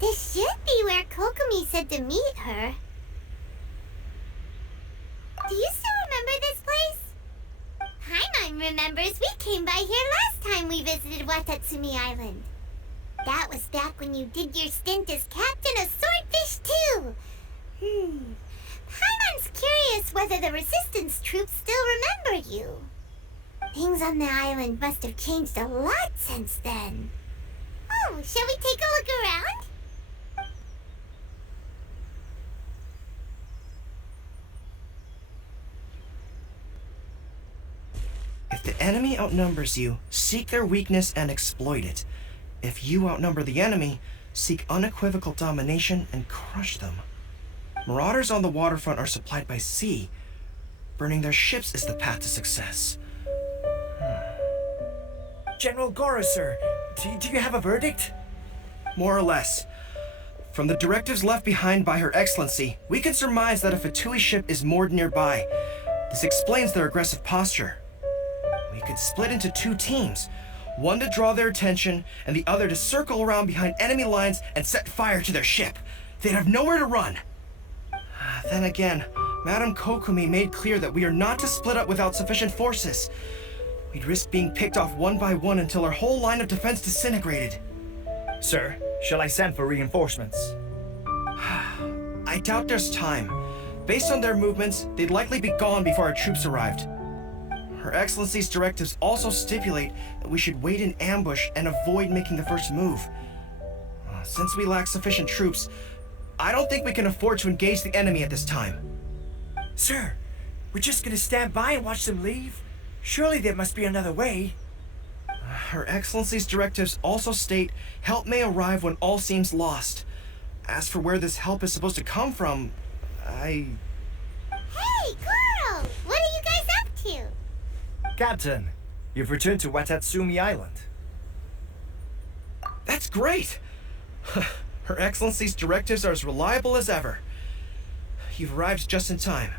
This should be where Kokomi said to meet her. Do you still remember this place? Paimon remembers we came by here last time we visited Watatsumi Island. That was back when you did your stint as captain of Swordfish too. Paimon's curious whether the resistance troops still remember you. Things on the island must have changed a lot since then. Oh, shall we take a look around? If the enemy outnumbers you, seek their weakness and exploit it. If you outnumber the enemy, seek unequivocal domination and crush them. Marauders on the waterfront are supplied by sea. Burning their ships is the path to success. General Gorou, sir, do you have a verdict? More or less. From the directives left behind by Her Excellency, we can surmise that a Fatui ship is moored nearby. This explains their aggressive posture. We could split into two teams, one to draw their attention and the other to circle around behind enemy lines and set fire to their ship. They'd have nowhere to run. Then again, Madame Kokomi made clear that we are not to split up without sufficient forces. We'd risk being picked off one by one until our whole line of defense disintegrated. Sir, shall I send for reinforcements? I doubt there's time. Based on their movements, they'd likely be gone before our troops arrived. Her Excellency's directives also stipulate that we should wait in ambush and avoid making the first move. Since we lack sufficient troops, I don't think we can afford to engage the enemy at this time. Sir, we're just gonna stand by and watch them leave? Surely there must be another way. Her Excellency's directives also state help may arrive when all seems lost. As for where this help is supposed to come from, Hey, Gorou! What are you guys up to? Captain, you've returned to Watatsumi Island. That's great! Her Excellency's directives are as reliable as ever. You've arrived just in time.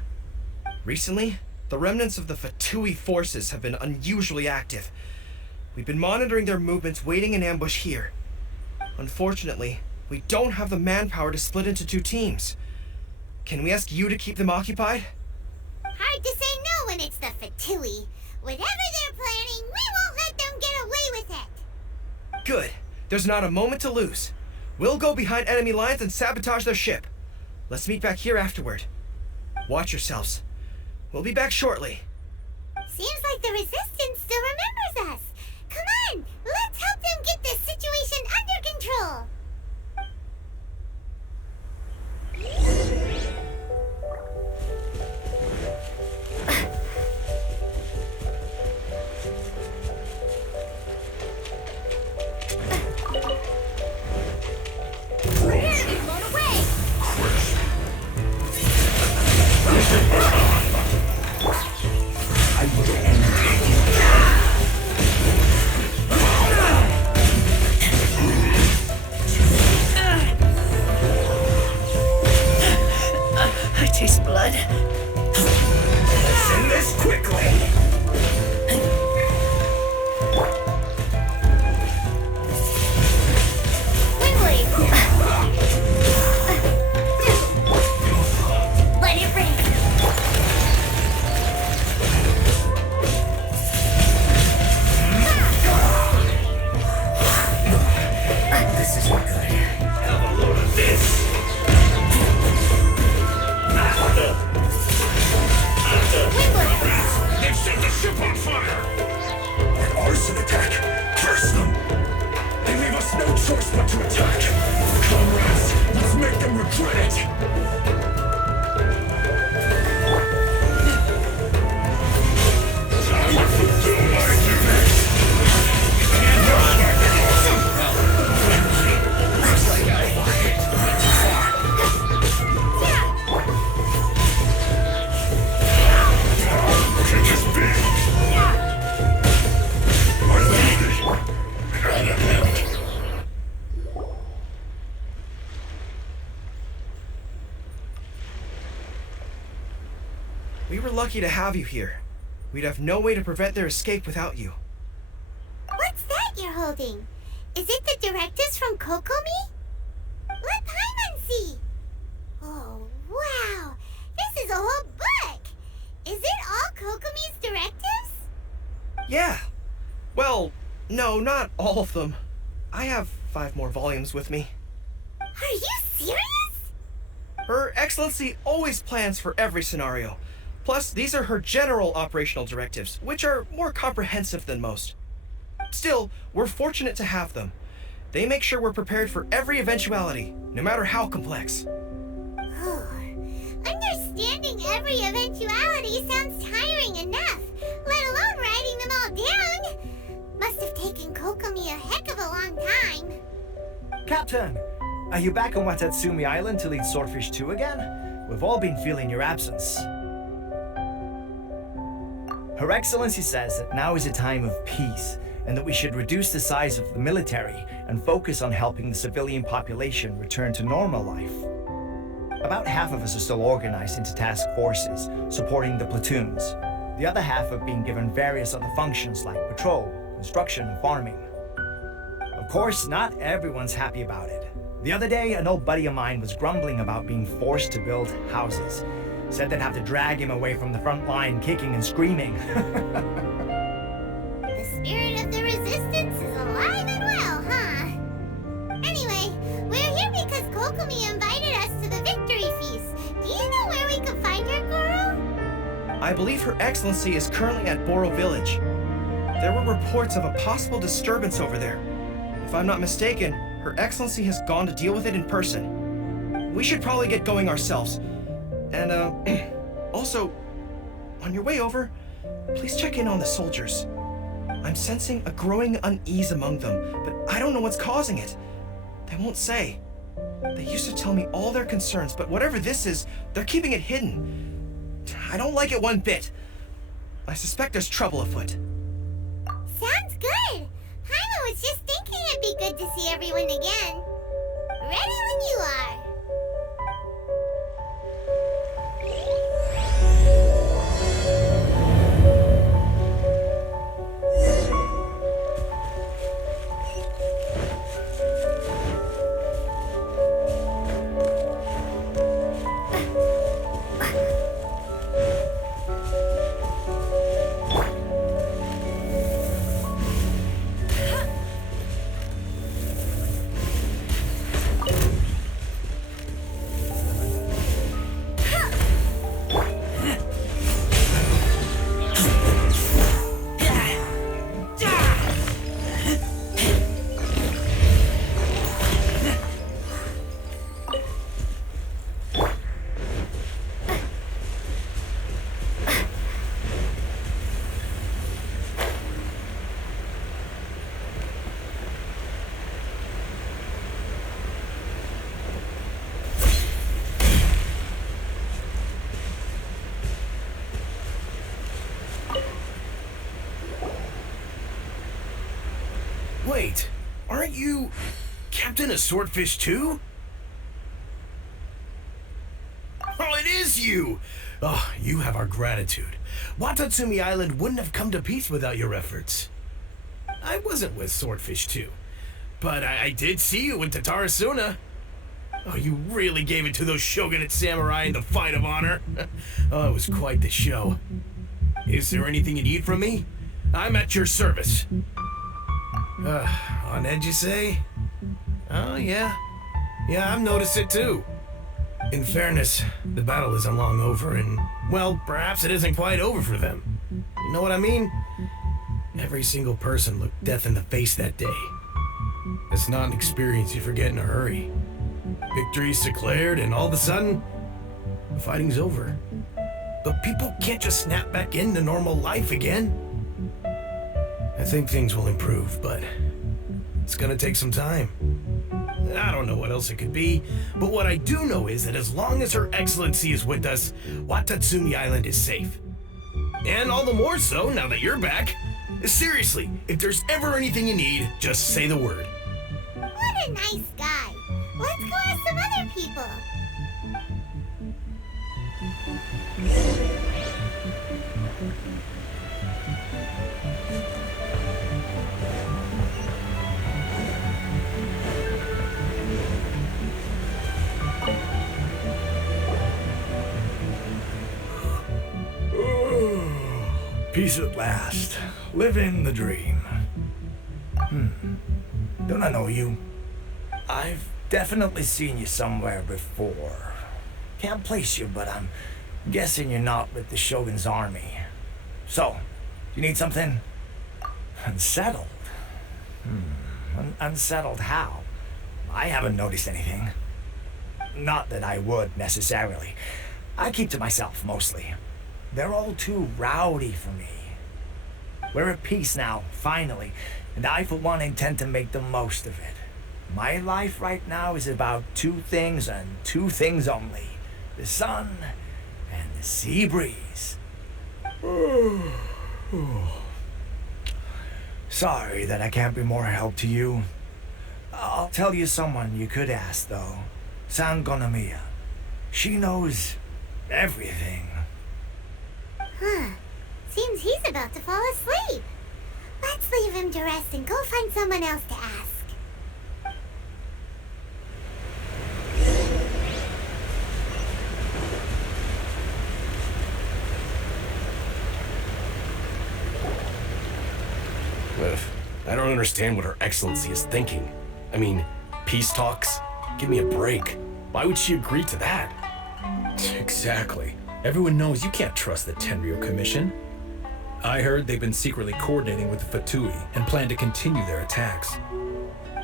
Recently, the remnants of the Fatui forces have been unusually active. We've been monitoring their movements, waiting in ambush here. Unfortunately, we don't have the manpower to split into two teams. Can we ask you to keep them occupied? Hard to say no when it's the Fatui. Whatever they're planning, we won't let them get away with it. Good. There's not a moment to lose. We'll go behind enemy lines and sabotage their ship. Let's meet back here afterward. Watch yourselves. We'll be back shortly. Seems like the Resistance still remembers us. Come on, let's help them get this situation under control. on fire! An arson attack! Curse them! They leave us no choice but to attack! Comrades, let's make them regret it! Time to fulfill my duties! Looks like I went too far. Can this be? My lady! Out of him! We were lucky to have you here. We'd have no way to prevent their escape without you. What's that you're holding? Is it the directives from Kokomi? Let Paimon see! Oh, wow! This is a whole book! Is it all Kokomi's directives? Yeah. Well, no, not all of them. I have 5 more volumes with me. Are you serious? Her Excellency always plans for every scenario. Plus, these are her general operational directives, which are more comprehensive than most. Still, we're fortunate to have them. They make sure we're prepared for every eventuality, no matter how complex. Understanding every eventuality sounds tiring enough, let alone writing them all down. Must have taken Kokomi a heck of a long time. Captain, are you back on Watatsumi Island to lead Swordfish 2 again? We've all been feeling your absence. Her Excellency says that now is a time of peace, and that we should reduce the size of the military and focus on helping the civilian population return to normal life. About half of us are still organized into task forces, supporting the platoons. The other half have been given various other functions like patrol, construction, and farming. Of course, not everyone's happy about it. The other day, an old buddy of mine was grumbling about being forced to build houses. Said they'd have to drag him away from the front line, kicking and screaming. The spirit of the resistance is alive and well, huh? Anyway, we're here because Kokomi invited us to the victory feast. Do you know where we can find her, Gorou? I believe Her Excellency is currently at Bourou village. There were reports of a possible disturbance over there. If I'm not mistaken, Her Excellency has gone to deal with it in person. We should probably get going ourselves. And, also, on your way over, please check in on the soldiers. I'm sensing a growing unease among them, but I don't know what's causing it. They won't say. They used to tell me all their concerns, but whatever this is, they're keeping it hidden. I don't like it one bit. I suspect there's trouble afoot. Sounds good. Paimon was just thinking it'd be good to see everyone again. Ready when you are. Wait, aren't you Captain of Swordfish 2? Oh, it is you! Oh, you have our gratitude. Watatsumi Island wouldn't have come to peace without your efforts. I wasn't with Swordfish 2, but I did see you in Tatarasuna. Oh, you really gave it to those shogunate samurai in the fight of honor. Oh, it was quite the show. Is there anything you need from me? I'm at your service. On edge, you say? Oh, yeah. Yeah, I've noticed it too. In fairness, the battle isn't long over and, well, perhaps it isn't quite over for them. You know what I mean? Every single person looked death in the face that day. It's not an experience you forget in a hurry. Victory's declared, and all of a sudden, the fighting's over. But people can't just snap back into normal life again. I think things will improve, but it's gonna take some time. I don't know what else it could be, but what I do know is that as long as Her Excellency is with us, Watatsumi Island is safe. And all the more so now that you're back. Seriously, if there's ever anything you need, just say the word. What a nice guy. Let's go ask some other people. Peace at last. Living the dream. Don't I know you? I've definitely seen you somewhere before. Can't place you, but I'm guessing you're not with the Shogun's army. So, you need something? Unsettled? Unsettled how? I haven't noticed anything. Not that I would, necessarily. I keep to myself, mostly. They're all too rowdy for me. We're at peace now, finally, and I, for one, intend to make the most of it. My life right now is about two things and two things only. The sun and the sea breeze. Sorry that I can't be more help to you. I'll tell you someone you could ask, though. Sangonomiya. She knows everything. Huh. Seems he's about to fall asleep. Let's leave him to rest and go find someone else to ask. I don't understand what Her Excellency is thinking. I mean, peace talks? Give me a break. Why would she agree to that? Exactly. Everyone knows you can't trust the Tenryou Commission. I heard they've been secretly coordinating with the Fatui and plan to continue their attacks.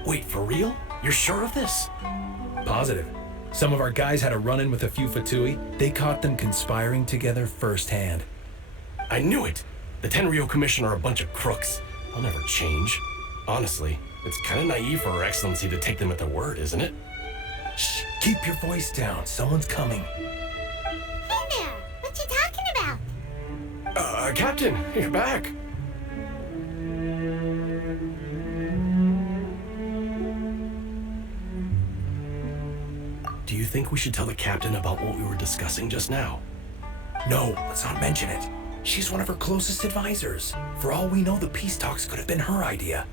Wait, for real? You're sure of this? Positive. Some of our guys had a run-in with a few Fatui. They caught them conspiring together firsthand. I knew it! The Tenryou Commission are a bunch of crooks. They'll never change. Honestly, it's kind of naive for Her Excellency to take them at their word, isn't it? Shh, keep your voice down. Someone's coming. Hey there! What you talking about? Captain, you're back. Do you think we should tell the captain about what we were discussing just now? No, let's not mention it. She's one of her closest advisors. For all we know, the peace talks could have been her idea.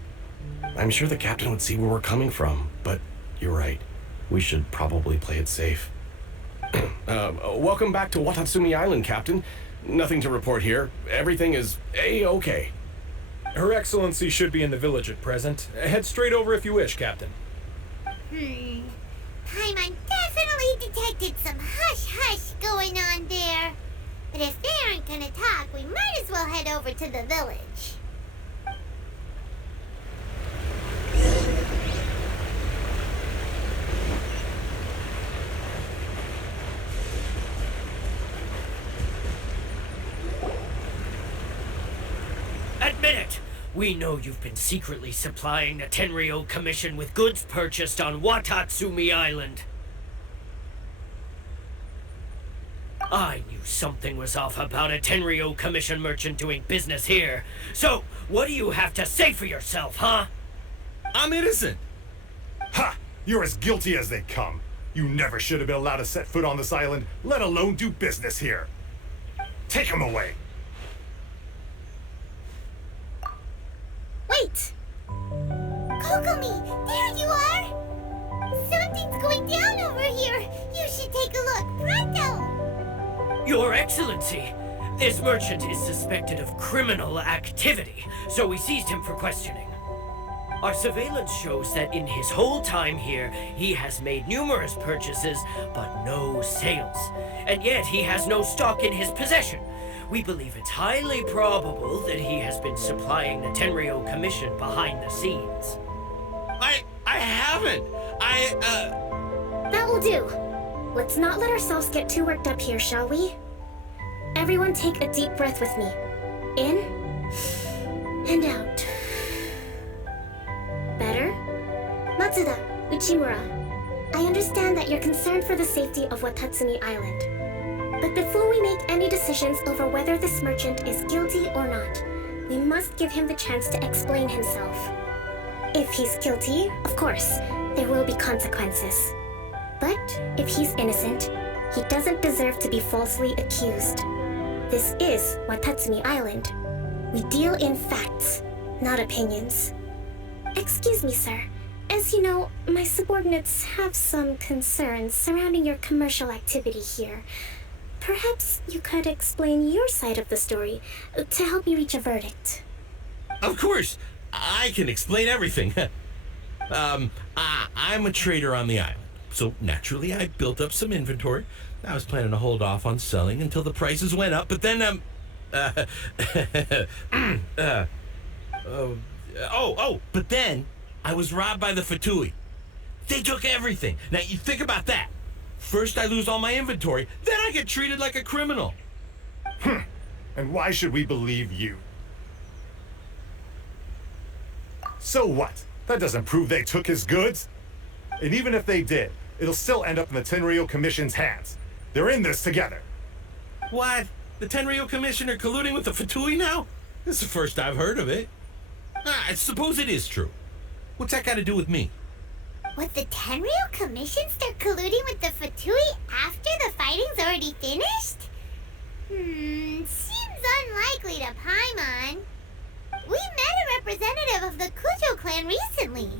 I'm sure the captain would see where we're coming from, but you're right. We should probably play it safe. Welcome back to Watatsumi Island, Captain. Nothing to report here. Everything is A-okay. Her Excellency should be in the village at present. Head straight over if you wish, Captain. Paimon definitely detected some hush-hush going on there. But if they aren't gonna talk, we might as well head over to the village. Admit it! We know you've been secretly supplying the Tenryou Commission with goods purchased on Watatsumi Island. I knew something was off about a Tenryou Commission merchant doing business here. So, what do you have to say for yourself, huh? I'm innocent! Ha! You're as guilty as they come. You never should have been allowed to set foot on this island, let alone do business here. Take him away. Wait! Kokomi, there you are! Something's going down over here! You should take a look, pronto! Your Excellency, this merchant is suspected of criminal activity, so we seized him for questioning. Our surveillance shows that in his whole time here, he has made numerous purchases, but no sales. And yet he has no stock in his possession. We believe it's highly probable that he has been supplying the Tenryou Commission behind the scenes. I haven't. That will do. Let's not let ourselves get too worked up here, shall we? Everyone take a deep breath with me. In and out. Better? Matsuda, Uchimura, I understand that you're concerned for the safety of Watatsumi Island. But before we make any decisions over whether this merchant is guilty or not, we must give him the chance to explain himself. If he's guilty, of course, there will be consequences. But if he's innocent, he doesn't deserve to be falsely accused. This is Watatsumi Island. We deal in facts, not opinions. Excuse me, sir. As you know, my subordinates have some concerns surrounding your commercial activity here. Perhaps you could explain your side of the story to help me reach a verdict. Of course, I can explain everything. I'm a trader on the island, so naturally I built up some inventory. I was planning to hold off on selling until the prices went up, but then, but then I was robbed by the Fatui. They took everything. Now, you think about that. First I lose all my inventory, then I get treated like a criminal. And why should we believe you? So what? That doesn't prove they took his goods. And even if they did, it'll still end up in the Tenryou Commission's hands. They're in this together. What? The Tenryou Commission are colluding with the Fatui now? This is the first I've heard of it. I suppose it is true. What's that got to do with me? Would the Tenryou Commission start colluding with the Fatui after the fighting's already finished? Seems unlikely to Paimon. We met a representative of the Kujo clan recently.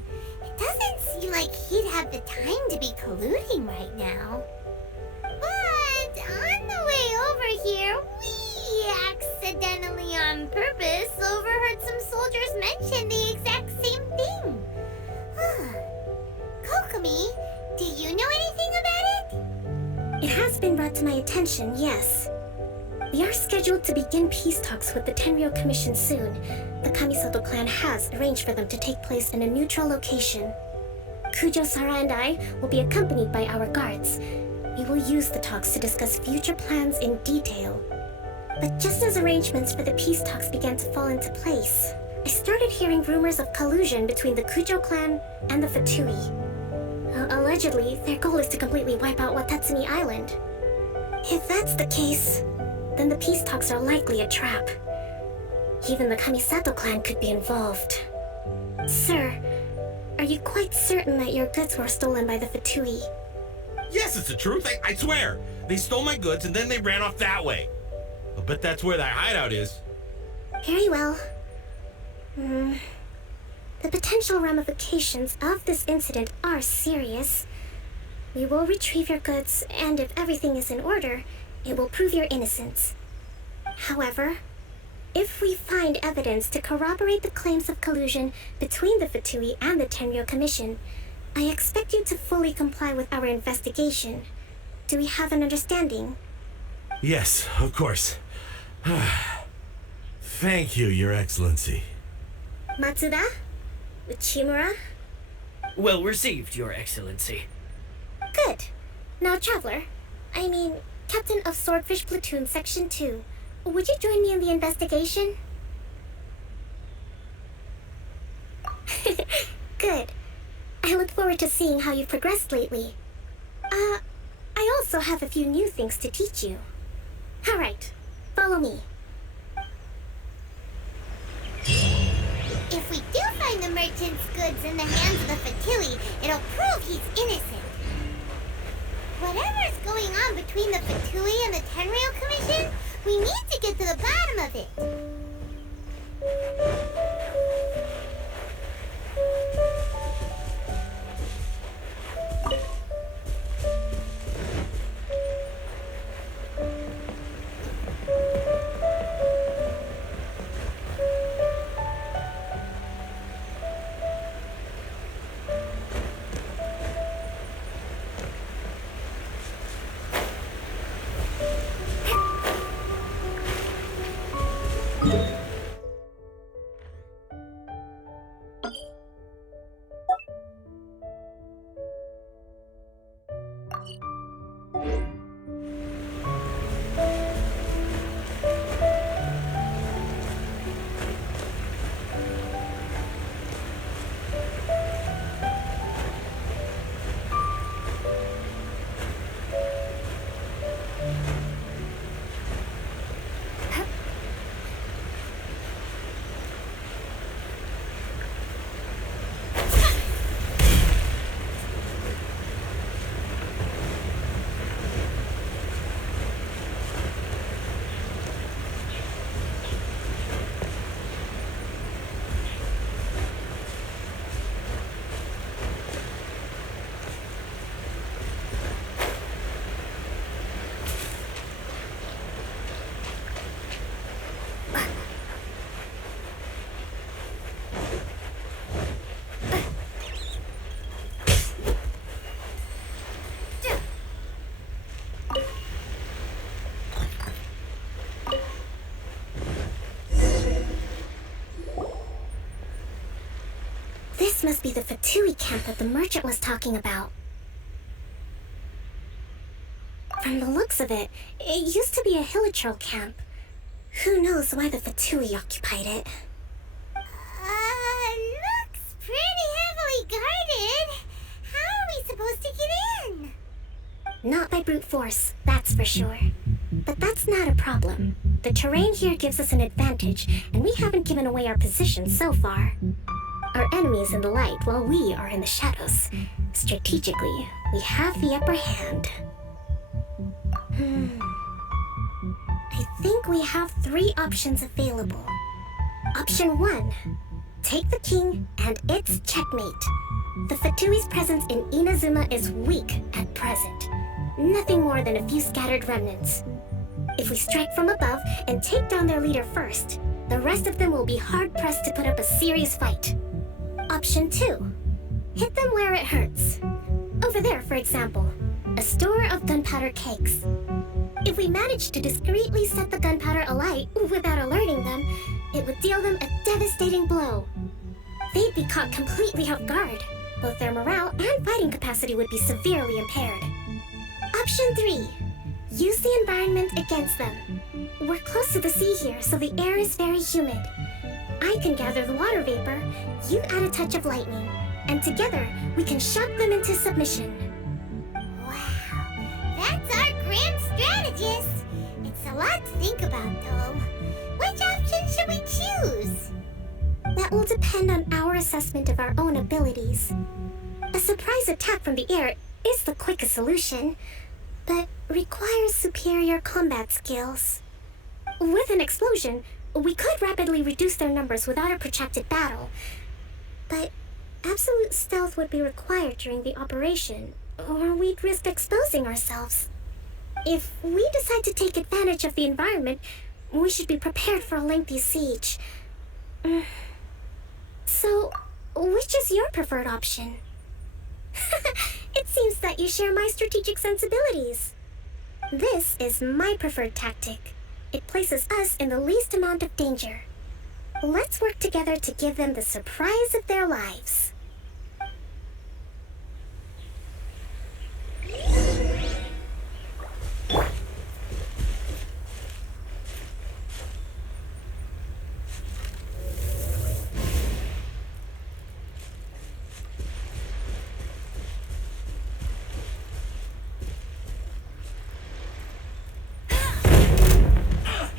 It doesn't seem like he'd have the time to be colluding right now. But on the way over here, we accidentally on purpose overheard some soldiers mention the exact same thing. Kokomi, do you know anything about it? It has been brought to my attention, yes. We are scheduled to begin peace talks with the Tenryou Commission soon. The Kamisato clan has arranged for them to take place in a neutral location. Kujo-Sara and I will be accompanied by our guards. We will use the talks to discuss future plans in detail. But just as arrangements for the peace talks began to fall into place, I started hearing rumors of collusion between the Kujo clan and the Fatui. Allegedly, their goal is to completely wipe out Watatsumi Island. If that's the case, then the peace talks are likely a trap. Even the Kamisato clan could be involved. Sir, are you quite certain that your goods were stolen by the Fatui? Yes, it's the truth. I swear. They stole my goods and then they ran off that way. I'll bet that's where that hideout is. Very well. The potential ramifications of this incident are serious. We will retrieve your goods, and if everything is in order, it will prove your innocence. However, if we find evidence to corroborate the claims of collusion between the Fatui and the Tenryou Commission, I expect you to fully comply with our investigation. Do we have an understanding? Yes, of course. Thank you, Your Excellency. Matsuda? Uchimura? Well received, Your Excellency. Good. Now, Traveler, Captain of Swordfish Platoon Section 2, would you join me in the investigation? Good. I look forward to seeing how you've progressed lately. I also have a few new things to teach you. Alright, follow me. If we do find the merchant's goods in the hands of the Fatui, it'll prove he's innocent. Whatever's going on between the Fatui and the Tenryou Commission, we need to get to the bottom of it. This must be the Fatui camp that the merchant was talking about. From the looks of it, it used to be a hilichurl camp. Who knows why the Fatui occupied it? Looks pretty heavily guarded. How are we supposed to get in? Not by brute force, that's for sure. But that's not a problem. The terrain here gives us an advantage, and we haven't given away our position so far. Our enemy is in the light, while we are in the shadows. Strategically, we have the upper hand. I think we have 3 options available. Option 1. Take the king, and it's checkmate. The Fatui's presence in Inazuma is weak at present. Nothing more than a few scattered remnants. If we strike from above and take down their leader first, the rest of them will be hard-pressed to put up a serious fight. Option 2. Hit them where it hurts. Over there, for example, a store of gunpowder kegs. If we manage to discreetly set the gunpowder alight without alerting them, it would deal them a devastating blow. They'd be caught completely off guard. Both their morale and fighting capacity would be severely impaired. Option 3. Use the environment against them. We're close to the sea here, so the air is very humid. I can gather the water vapor, you add a touch of lightning, and together we can shock them into submission. Wow, that's our grand strategist. It's a lot to think about, though. Which option should we choose? That will depend on our assessment of our own abilities. A surprise attack from the air is the quickest solution, but requires superior combat skills. With an explosion, we could rapidly reduce their numbers without a protracted battle, but absolute stealth would be required during the operation, or we'd risk exposing ourselves. If we decide to take advantage of the environment, we should be prepared for a lengthy siege. So, which is your preferred option? It seems that you share my strategic sensibilities. This is my preferred tactic. It places us in the least amount of danger. Let's work together to give them the surprise of their lives.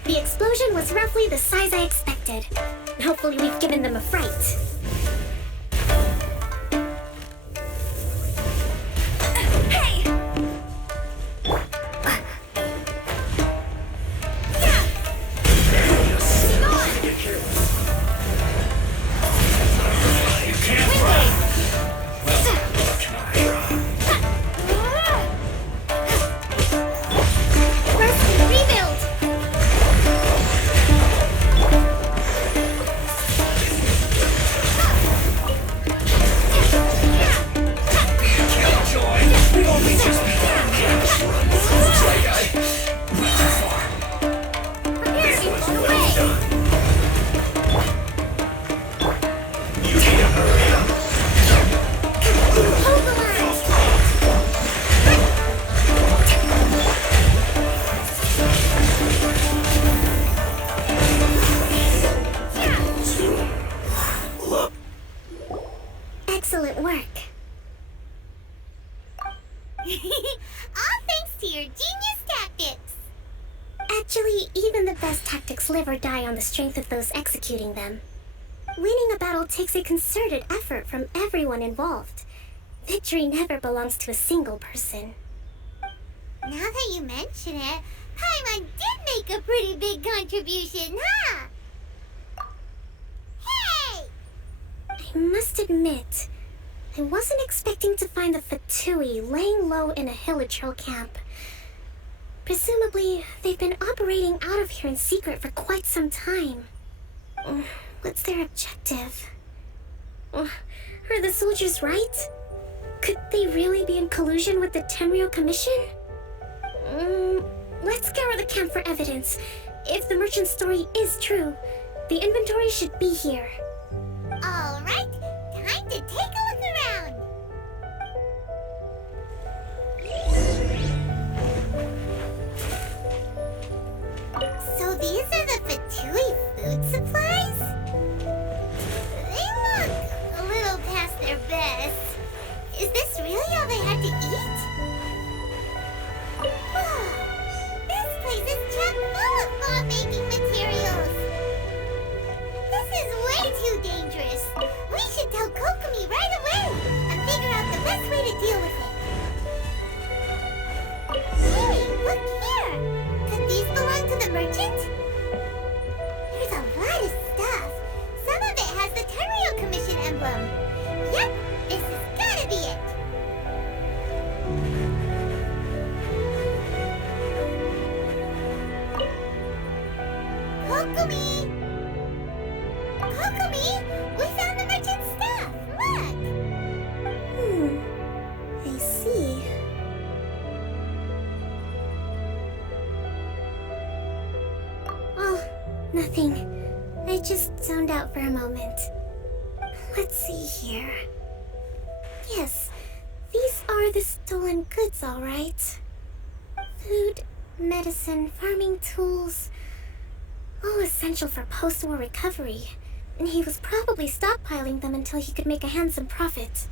The explosion was roughly the size I expected. Hopefully we've given them a fright. Hey! Excellent work. All thanks to your genius tactics. Actually, even the best tactics live or die on the strength of those executing them. Winning a battle takes a concerted effort from everyone involved. Victory never belongs to a single person. Now that you mention it, Paimon did make a pretty big contribution, huh? Hey! I must admit, I wasn't expecting to find the Fatui laying low in a hilichurl camp. Presumably, they've been operating out of here in secret for quite some time. What's their objective? Are the soldiers right? Could they really be in collusion with the Tenryou Commission? Let's scour the camp for evidence. If the merchant's story is true, the inventory should be here. All right, time to take found the merchant? There's a lot of stuff. Some of it has the Tenryou Commission emblem. Yep, this has gotta be it. Kokomi! Kokomi! We found the merchant's stuff! Look! I see. Oh, nothing. I just zoned out for a moment. Let's see here. Yes, these are the stolen goods, all right. Food, medicine, farming tools, all essential for post-war recovery. And he was probably stockpiling them until he could make a handsome profit.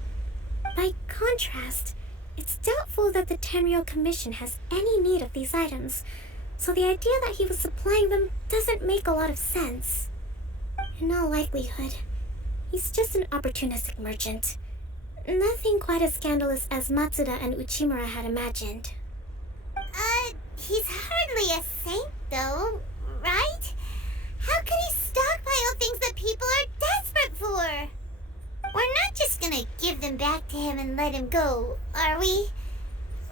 By contrast, it's doubtful that the Tenryou Commission has any need of these items, so the idea that he was supplying them doesn't make a lot of sense. In all likelihood, he's just an opportunistic merchant. Nothing quite as scandalous as Matsuda and Uchimura had imagined. He's hardly a saint, though, right? How could he stockpile things that people are desperate for? We're not just gonna give them back to him and let him go, are we?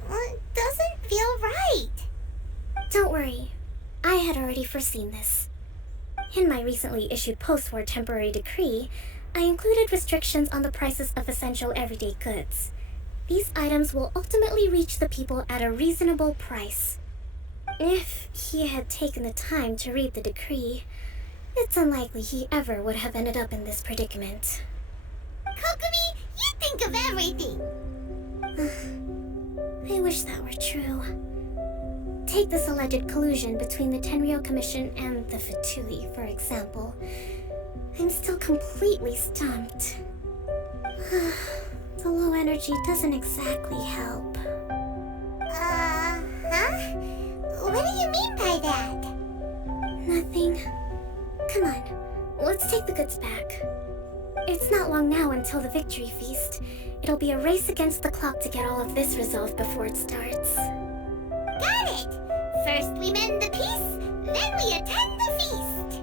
It doesn't feel right. Don't worry, I had already foreseen this. In my recently issued post-war temporary decree, I included restrictions on the prices of essential everyday goods. These items will ultimately reach the people at a reasonable price. If he had taken the time to read the decree, it's unlikely he ever would have ended up in this predicament. Kokomi, you think of everything! I wish that were true. Take this alleged collusion between the Tenryou Commission and the Fatui, for example. I'm still completely stumped. The low energy doesn't exactly help. Huh? What do you mean by that? Nothing. Come on, let's take the goods back. It's not long now until the victory feast. It'll be a race against the clock to get all of this resolved before it starts. Got it! First we mend the peace, then we attend the feast!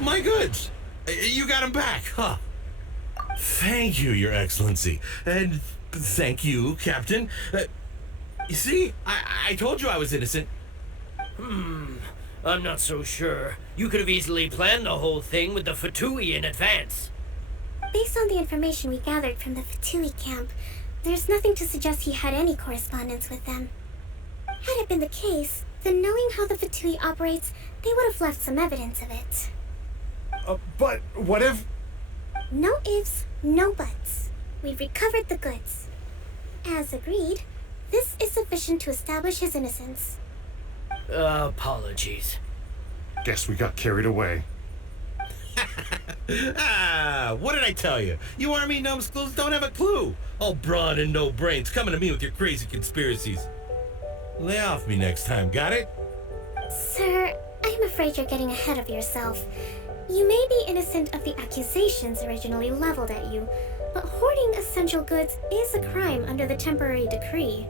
My goods! You got them back, huh? Thank you, Your Excellency. And thank you, Captain. You see, I told you I was innocent. I'm not so sure. You could have easily planned the whole thing with the Fatui in advance. Based on the information we gathered from the Fatui camp, there's nothing to suggest he had any correspondence with them. Had it been the case, then knowing how the Fatui operates, they would have left some evidence of it. But what if... No ifs, no buts. We've recovered the goods. As agreed, this is sufficient to establish his innocence. Apologies. Guess we got carried away. What did I tell you? You army numbskulls don't have a clue. All brawn and no brains coming to me with your crazy conspiracies. Lay off me next time, got it? Sir, I'm afraid you're getting ahead of yourself. You may be innocent of the accusations originally leveled at you, but hoarding essential goods is a crime under the temporary decree.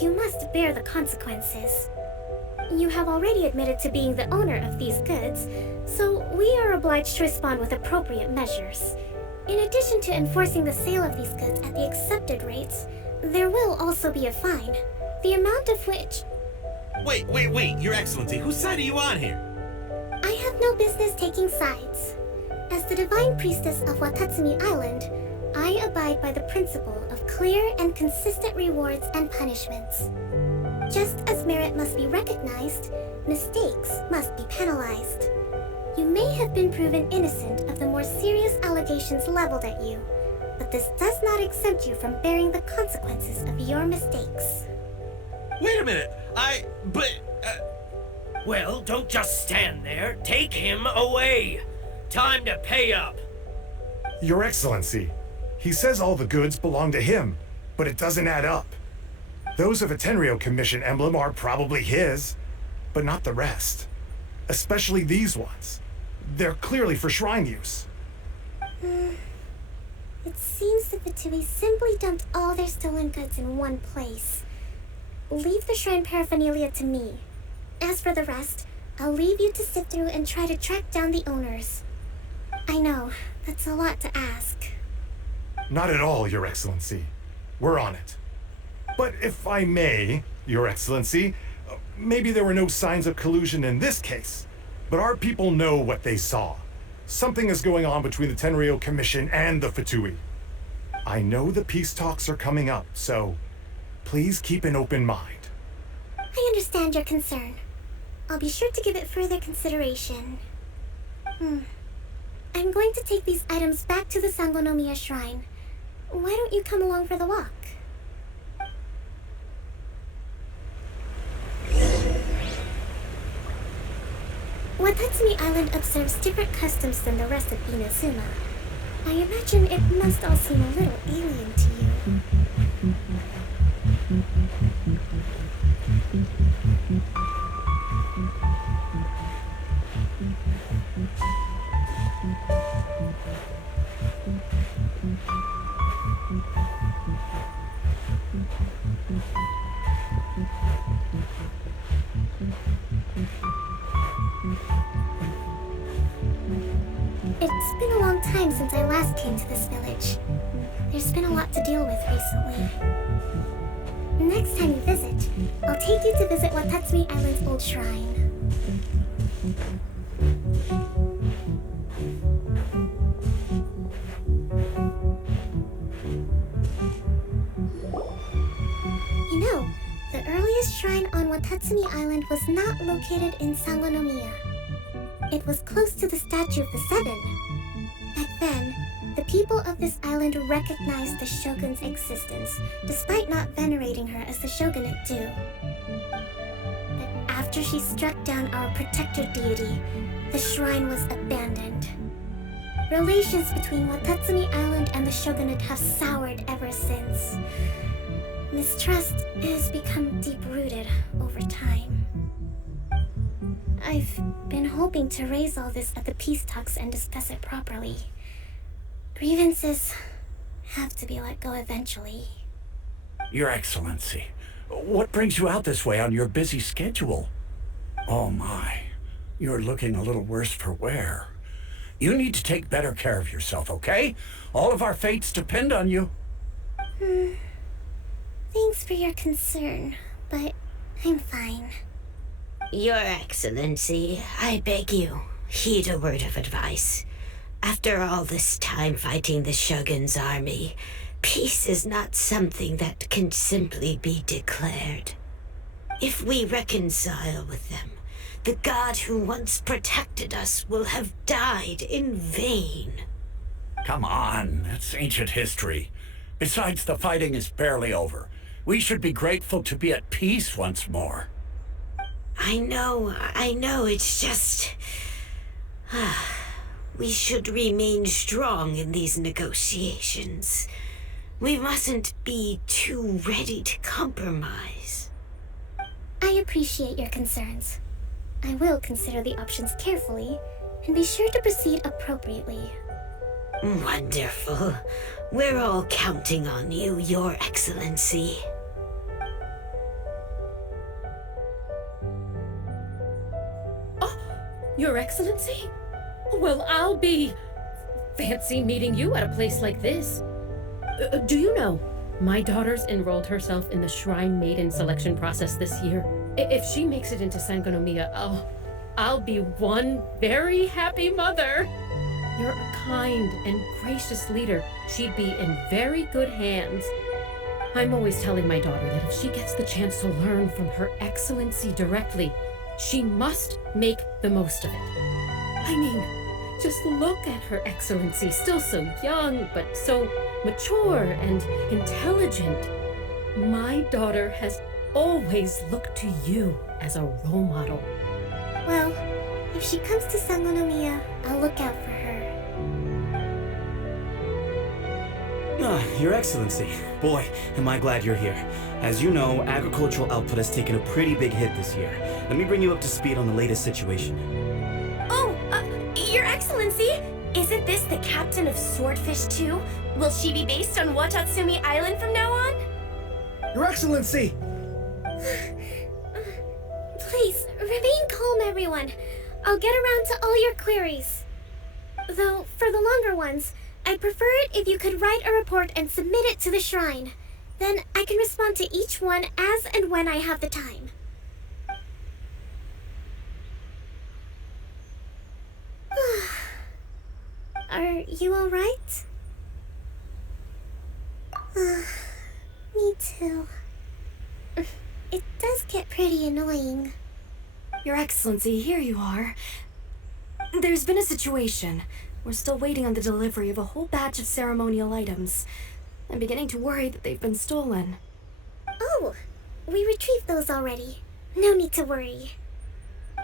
You must bear the consequences. You have already admitted to being the owner of these goods, so we are obliged to respond with appropriate measures. In addition to enforcing the sale of these goods at the accepted rates, there will also be a fine, the amount of which... Wait, Your Excellency, whose side are you on here? I have no business taking sides. As the Divine Priestess of Watatsumi Island, I abide by the principle of clear and consistent rewards and punishments. Just as merit must be recognized, mistakes must be penalized. You may have been proven innocent of the more serious allegations leveled at you, but this does not exempt you from bearing the consequences of your mistakes. Wait a minute, Well, don't just stand there. Take him away. Time to pay up. Your Excellency, he says all the goods belong to him, but it doesn't add up. Those of a Tenryou Commission emblem are probably his, but not the rest. Especially these ones. They're clearly for shrine use. It seems the Fatui simply dumped all their stolen goods in one place. Leave the shrine paraphernalia to me. As for the rest, I'll leave you to sift through and try to track down the owners. I know, that's a lot to ask. Not at all, Your Excellency. We're on it. But if I may, Your Excellency, maybe there were no signs of collusion in this case, but our people know what they saw. Something is going on between the Tenryou Commission and the Fatui. I know the peace talks are coming up, so please keep an open mind. I understand your concern. I'll be sure to give it further consideration. I'm going to take these items back to the Sangonomiya Shrine. Why don't you come along for the walk? Watatsumi Island observes different customs than the rest of Inazuma. I imagine it must all seem a little alien to you. It's been a long time since I last came to this village. There's been a lot to deal with recently. Next time you visit, I'll take you to visit Watatsumi Island's old shrine. You know, the earliest shrine on Watatsumi Island was not located in Sangonomiya. It was close to the statue of the Seven. Back then, the people of this island recognized the shogun's existence, despite not venerating her as the shogunate do. But after she struck down our protector deity, the shrine was abandoned. Relations between Watatsumi Island and the shogunate have soured ever since. Mistrust has become deep-rooted over time. I've been hoping to raise all this at the peace talks and discuss it properly. Grievances have to be let go eventually. Your Excellency, what brings you out this way on your busy schedule? Oh my, you're looking a little worse for wear. You need to take better care of yourself, okay? All of our fates depend on you. Thanks for your concern, but I'm fine. Your Excellency, I beg you, heed a word of advice. After all this time fighting the Shogun's army, peace is not something that can simply be declared. If we reconcile with them, The god who once protected us will have died in vain. Come on, that's ancient history. Besides, the fighting is barely over. We should be grateful to be at peace once more. I know, it's just... we should remain strong in these negotiations. We mustn't be too ready to compromise. I appreciate your concerns. I will consider the options carefully, and be sure to proceed appropriately. Wonderful. We're all counting on you, Your Excellency. Oh, Your Excellency? Well, I'll be... fancy meeting you at a place like this. Do you know, my daughter's enrolled herself in the Shrine Maiden selection process this year. If she makes it into Sangonomiya, I'll be one very happy mother. You're a kind and gracious leader. She'd be in very good hands. I'm always telling my daughter that if she gets the chance to learn from Her Excellency directly, she must make the most of it. I mean, just look at Her Excellency, still so young, but so mature and intelligent. My daughter has always looked to you as a role model. Well, if she comes to Sangonomiya, I'll look out for her. Your Excellency. Boy, am I glad you're here. As you know, agricultural output has taken a pretty big hit this year. Let me bring you up to speed on the latest situation. Oh, Your Excellency! Isn't this the captain of Swordfish 2? Will she be based on Watatsumi Island from now on? Your Excellency! Please, remain calm, everyone. I'll get around to all your queries. Though, for the longer ones, I'd prefer it if you could write a report and submit it to the shrine. Then I can respond to each one as and when I have the time. Are you alright? Me too. It does get pretty annoying. Your Excellency, here you are. There's been a situation. We're still waiting on the delivery of a whole batch of ceremonial items. I'm beginning to worry that they've been stolen. Oh, we retrieved those already. No need to worry.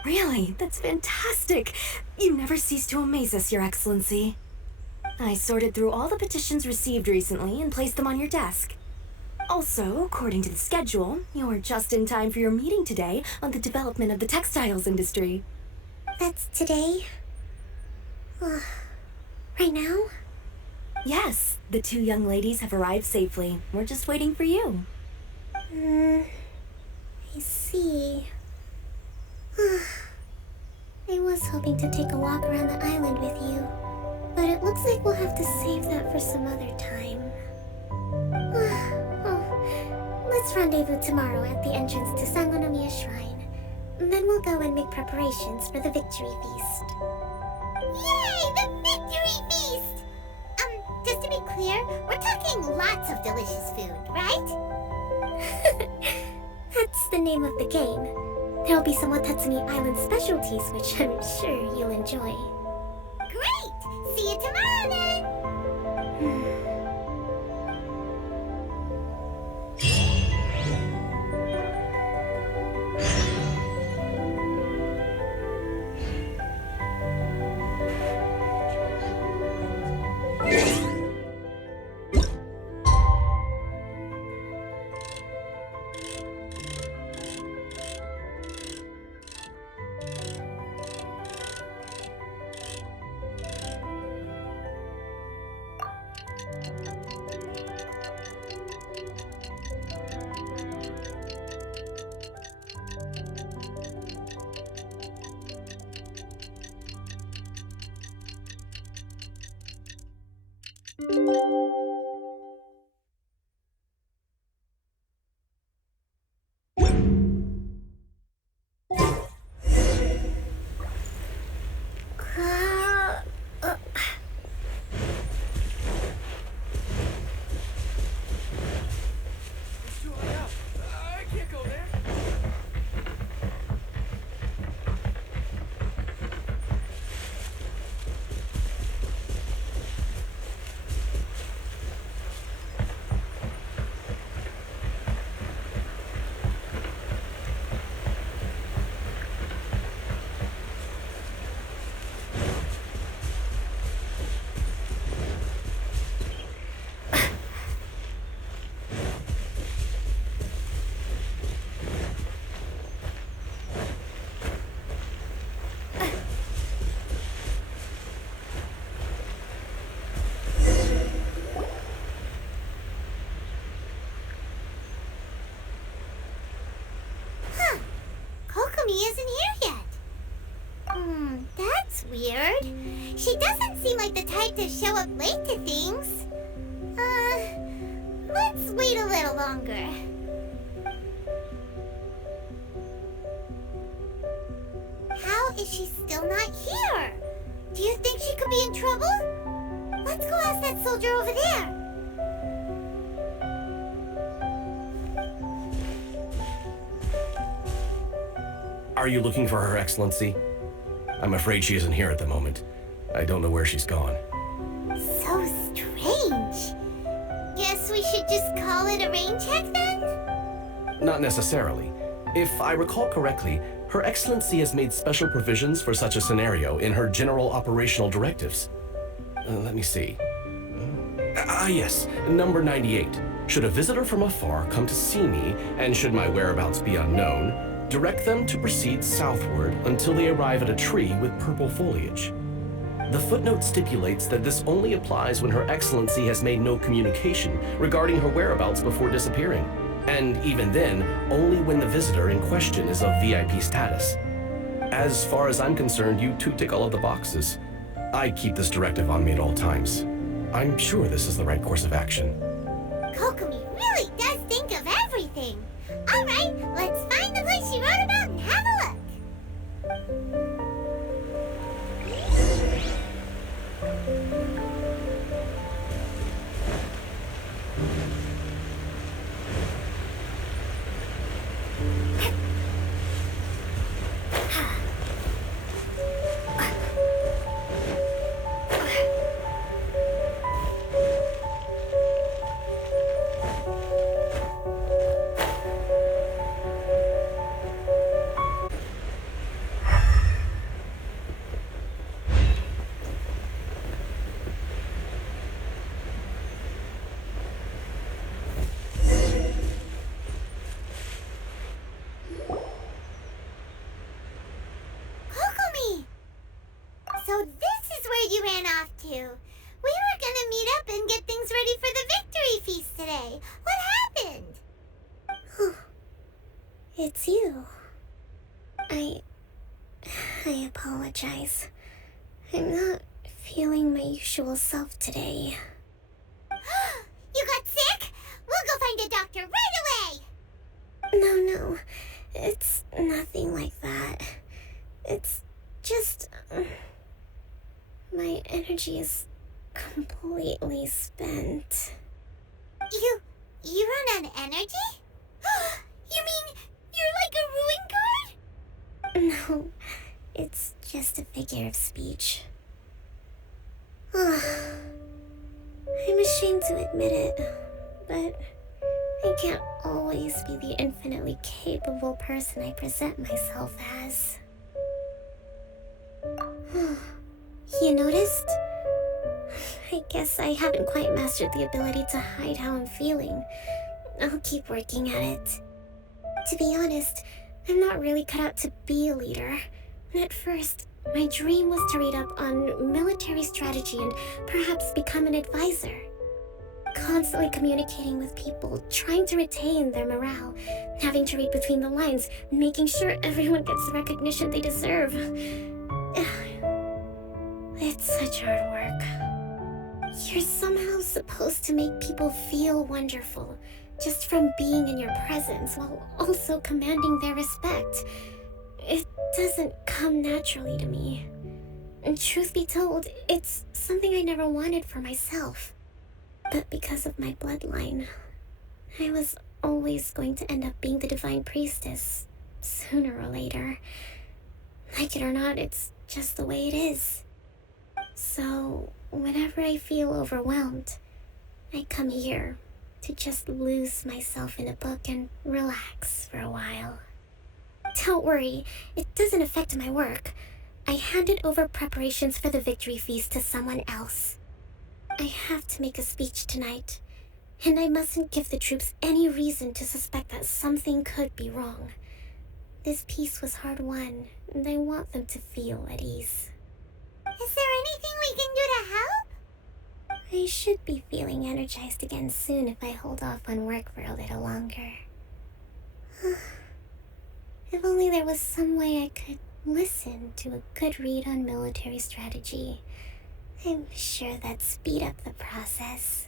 Really? That's fantastic! You never cease to amaze us, Your Excellency. I sorted through all the petitions received recently and placed them on your desk. Also, according to the schedule, you're just in time for your meeting today on the development of the textiles industry. That's today? Right now? Yes, the two young ladies have arrived safely. We're just waiting for you. I see. I was hoping to take a walk around the island with you, but it looks like we'll have to save that for some other time. Let's rendezvous tomorrow at the entrance to Sangonomiya Shrine. Then we'll go and make preparations for the victory feast. Yay! The victory feast! Just to be clear, we're talking lots of delicious food, right? That's the name of the game. There'll be some Watatsumi Island specialties, which I'm sure you'll enjoy. Great! See you tomorrow then! isn't here yet. That's weird. She doesn't seem like the type to show up late to things. Let's wait a little longer. How is she still not here? Do you think she could be in trouble? Let's go ask that soldier over there. Are you looking for Her Excellency? I'm afraid she isn't here at the moment. I don't know where she's gone. So strange. Guess we should just call it a rain check then? Not necessarily. If I recall correctly, Her Excellency has made special provisions for such a scenario in her general operational directives. Let me see. Yes, number 98. Should a visitor from afar come to see me, and should my whereabouts be unknown, direct them to proceed southward until they arrive at a tree with purple foliage. The footnote stipulates that this only applies when Her Excellency has made no communication regarding her whereabouts before disappearing, and even then, only when the visitor in question is of VIP status. As far as I'm concerned, you two tick all of the boxes. I keep this directive on me at all times. I'm sure this is the right course of action. Kokomi really does think of everything. All right, let's find the place she wrote about and have a look. So this is where you ran off to. We were gonna meet up and get things ready for the victory feast today. What happened? It's you. I apologize. I'm not feeling my usual self today. You got sick? We'll go find a doctor right away! No. It's nothing like that. It's just... my energy is completely spent. You run out of energy? You mean you're like a ruin guard? No, it's just a figure of speech. I'm ashamed to admit it, but I can't always be the infinitely capable person I present myself as. You noticed? I guess I haven't quite mastered the ability to hide how I'm feeling. I'll keep working at it. To be honest, I'm not really cut out to be a leader. At first, my dream was to read up on military strategy and perhaps become an advisor. Constantly communicating with people, trying to retain their morale, having to read between the lines, making sure everyone gets the recognition they deserve. It's such hard work. You're somehow supposed to make people feel wonderful, just from being in your presence, while also commanding their respect. It doesn't come naturally to me. And truth be told, it's something I never wanted for myself. But because of my bloodline, I was always going to end up being the divine priestess, sooner or later. Like it or not, it's just the way it is. So, whenever I feel overwhelmed, I come here to just lose myself in a book and relax for a while. Don't worry, it doesn't affect my work. I handed over preparations for the victory feast to someone else. I have to make a speech tonight, and I mustn't give the troops any reason to suspect that something could be wrong. This peace was hard won, and I want them to feel at ease. Is there anything we can do to help? I should be feeling energized again soon if I hold off on work for a little longer. If only there was some way I could listen to a good read on military strategy. I'm sure that'd speed up the process.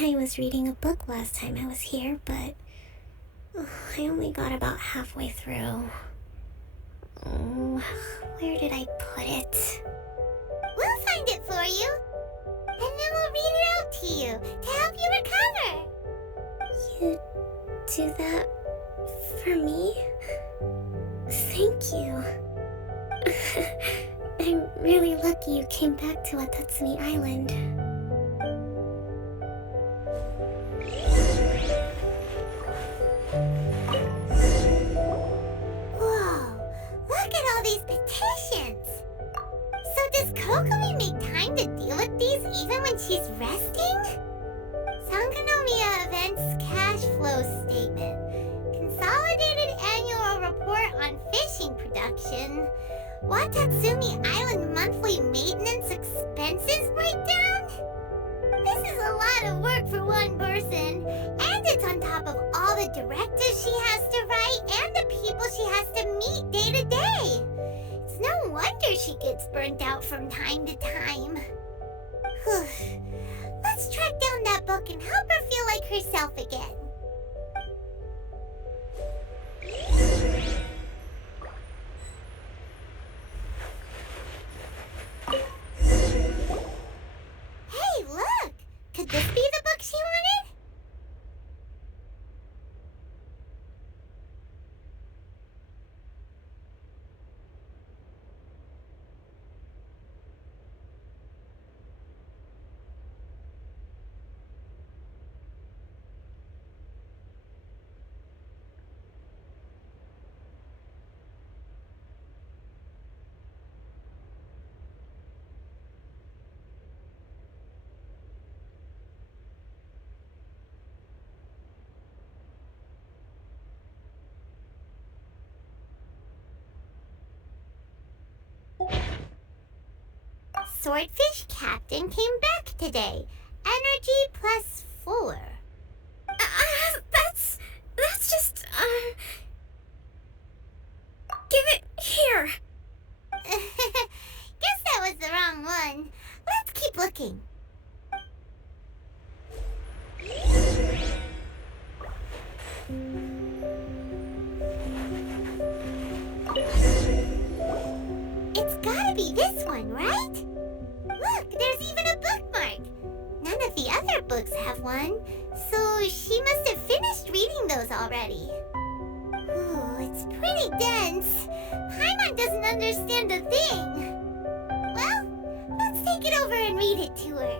I was reading a book last time I was here, but I only got about halfway through. Oh, where did I put it? We'll find it for you. And then we'll read it out to you to help you recover. You do that for me? Thank you. I'm really lucky you came back to Watatsumi Island. Whoa, look at all these petitions. So does Kokomi make time to deal with these even when she's resting? Sangonomiya Events Cash Flow Statement. Consolidated Annual Report on Fishing Production. Watatsumi Island Monthly Maintenance Expenses Breakdown? This is a lot of work for one person, and it's on top of all the directives she has to write and the people she has to meet day to day. It's no wonder she gets burnt out from time to time. Let's track down that book and help her feel like herself again. Hey, look! Could this be the book she wanted? Swordfish Captain came back today. Energy +4. That's just, give it here. Guess that was the wrong one. Let's keep looking. It's gotta be this one, right? Look, there's even a bookmark. None of the other books have one, so she must have finished reading those already. Ooh, it's pretty dense. Paimon doesn't understand a thing. Well, let's take it over and read it to her.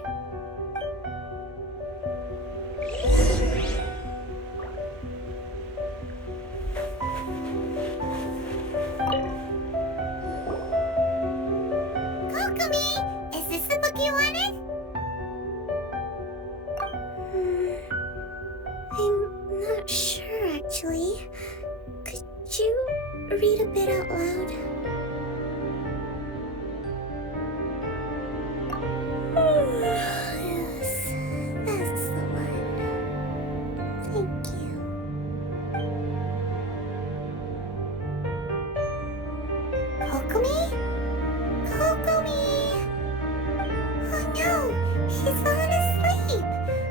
Kokomi, is this the book you wanted? I'm not sure, actually. Could you read a bit out loud? Yes, that's the one. Thank you. Kokomi? Kokomi! Oh no, she's fallen asleep.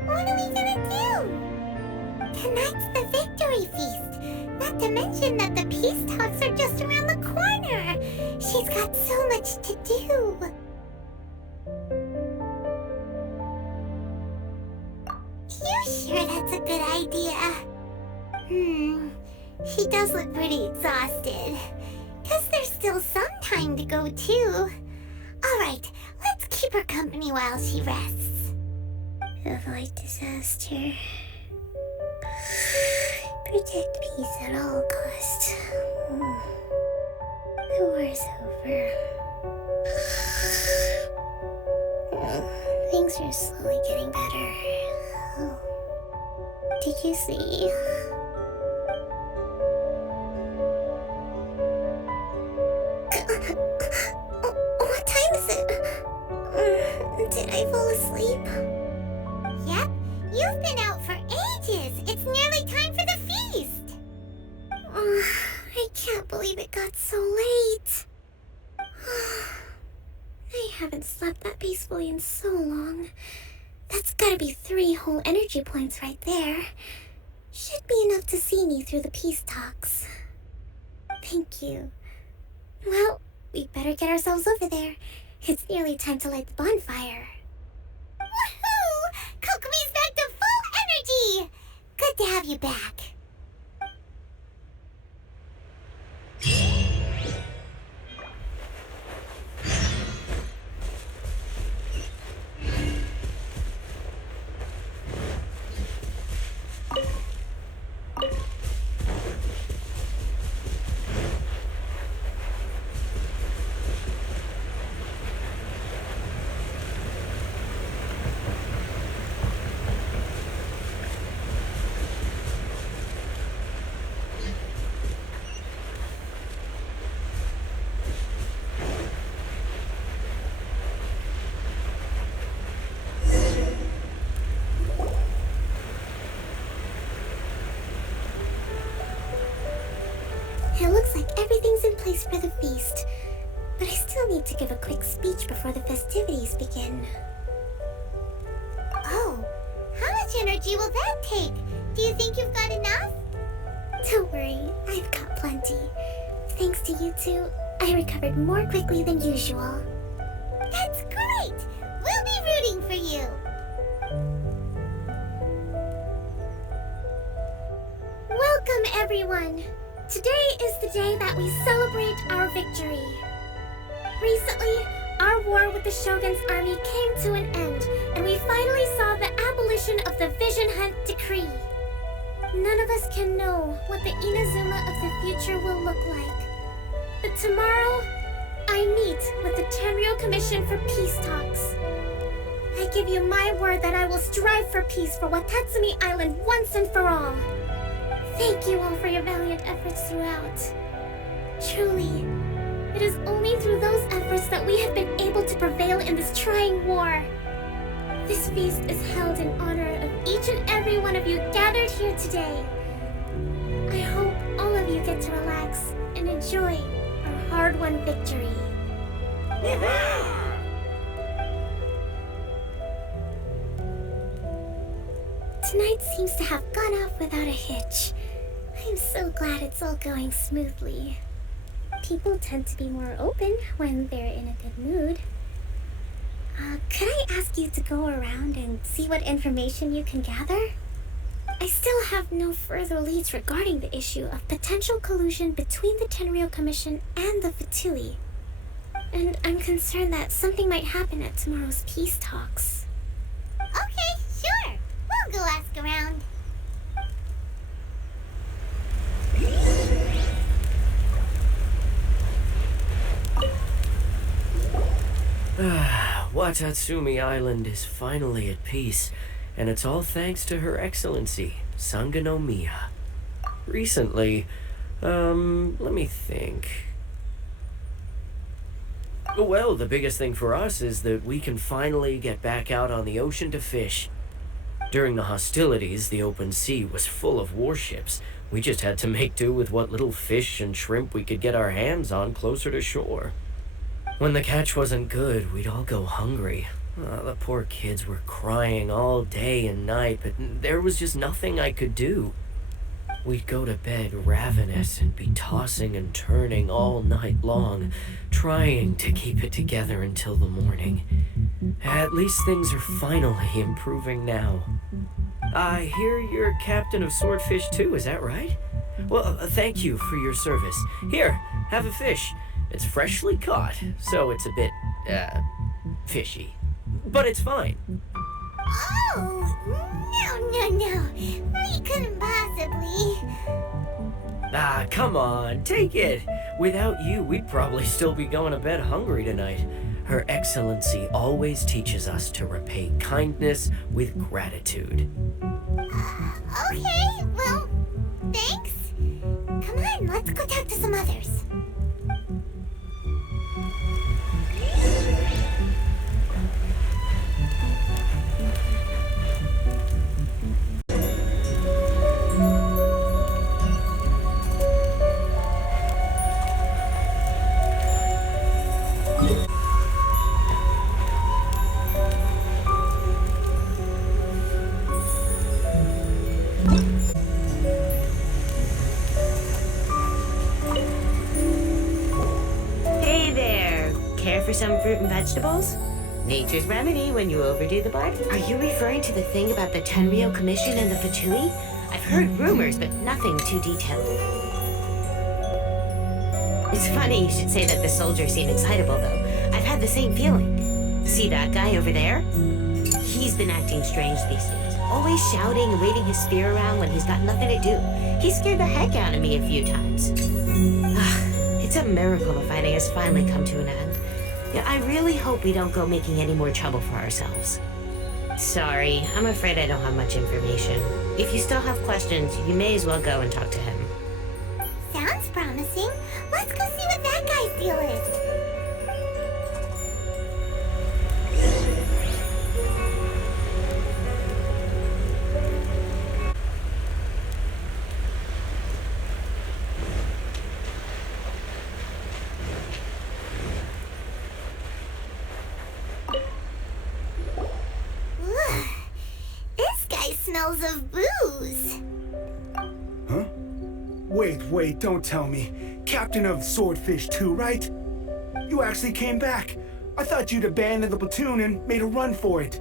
What are we gonna do? Tonight's the victory feast. Not to mention that the peace talks are just around the corner. She's got so much to do. You sure that's a good idea? She does look pretty exhausted. Guess there's still some time to go too. Alright, let's keep her company while she rests. Avoid disaster. Protect peace at all costs. The war's over. Things are slowly getting better. Oh. Did you see? What time is it? Did I fall asleep? Yep, you've been out for ages. It's nearly time for the feast. I peacefully in so long. That's gotta be 3 whole energy points right there. Should be enough to see me through the peace talks. Thank you. Well, we better get ourselves over there. It's nearly time to light the bonfire. Woohoo! Kokomi's back to full energy! Good to have you back. It looks like everything's in place for the feast, but I still need to give a quick speech before the festivities begin. Oh, how much energy will that take? Do you think you've got enough? Don't worry, I've got plenty. Thanks to you two, I recovered more quickly than usual. That's great! We'll be rooting for you. Welcome, everyone! Today is the day that we celebrate our victory. Recently, our war with the Shogun's army came to an end, and we finally saw the abolition of the Vision Hunt Decree. None of us can know what the Inazuma of the future will look like. But tomorrow, I meet with the Tenryou Commission for peace talks. I give you my word that I will strive for peace for Watatsumi Island once and for all. Thank you all for your valiant efforts throughout. Truly, it is only through those efforts that we have been able to prevail in this trying war. This feast is held in honor of each and every one of you gathered here today. I hope all of you get to relax and enjoy our hard-won victory. Tonight seems to have gone off without a hitch. I'm so glad it's all going smoothly. People tend to be more open when they're in a good mood. Could I ask you to go around and see what information you can gather? I still have no further leads regarding the issue of potential collusion between the Tenryou Commission and the Fatui. And I'm concerned that something might happen at tomorrow's peace talks. Okay, sure. We'll go ask around. Watatsumi Island is finally at peace, and it's all thanks to Her Excellency, Sanga no Miya. Recently, let me think. Well, the biggest thing for us is that we can finally get back out on the ocean to fish. During the hostilities, the open sea was full of warships. We just had to make do with what little fish and shrimp we could get our hands on closer to shore. When the catch wasn't good, we'd all go hungry. The poor kids were crying all day and night, but there was just nothing I could do. We'd go to bed ravenous and be tossing and turning all night long, trying to keep it together until the morning. At least things are finally improving now. I hear you're captain of Swordfish too, is that right? Well, thank you for your service. Here, have a fish. It's freshly caught, so it's a bit, fishy. But it's fine. Oh, no. We couldn't possibly. Come on, take it. Without you, we'd probably still be going to bed hungry tonight. Her Excellency always teaches us to repay kindness with gratitude. Okay, well, thanks. Come on, let's go talk to some others. some fruit and vegetables? Nature's remedy when you overdo the bargain. Are you referring to the thing about the Tenryou Commission and the Fatui? I've heard rumors, but nothing too detailed. It's funny you should say that the soldiers seem excitable, though. I've had the same feeling. See that guy over there? He's been acting strange these days. Always shouting and waving his spear around when he's got nothing to do. He scared the heck out of me a few times. It's a miracle the fighting has finally come to an end. Yeah, I really hope we don't go making any more trouble for ourselves. Sorry, I'm afraid I don't have much information. If you still have questions, you may as well go and talk to him. Sounds promising. Let's go see what that guy's deal is. Smells of booze. Huh? Wait, don't tell me. Captain of Swordfish 2, right? You actually came back. I thought you'd abandoned the platoon and made a run for it.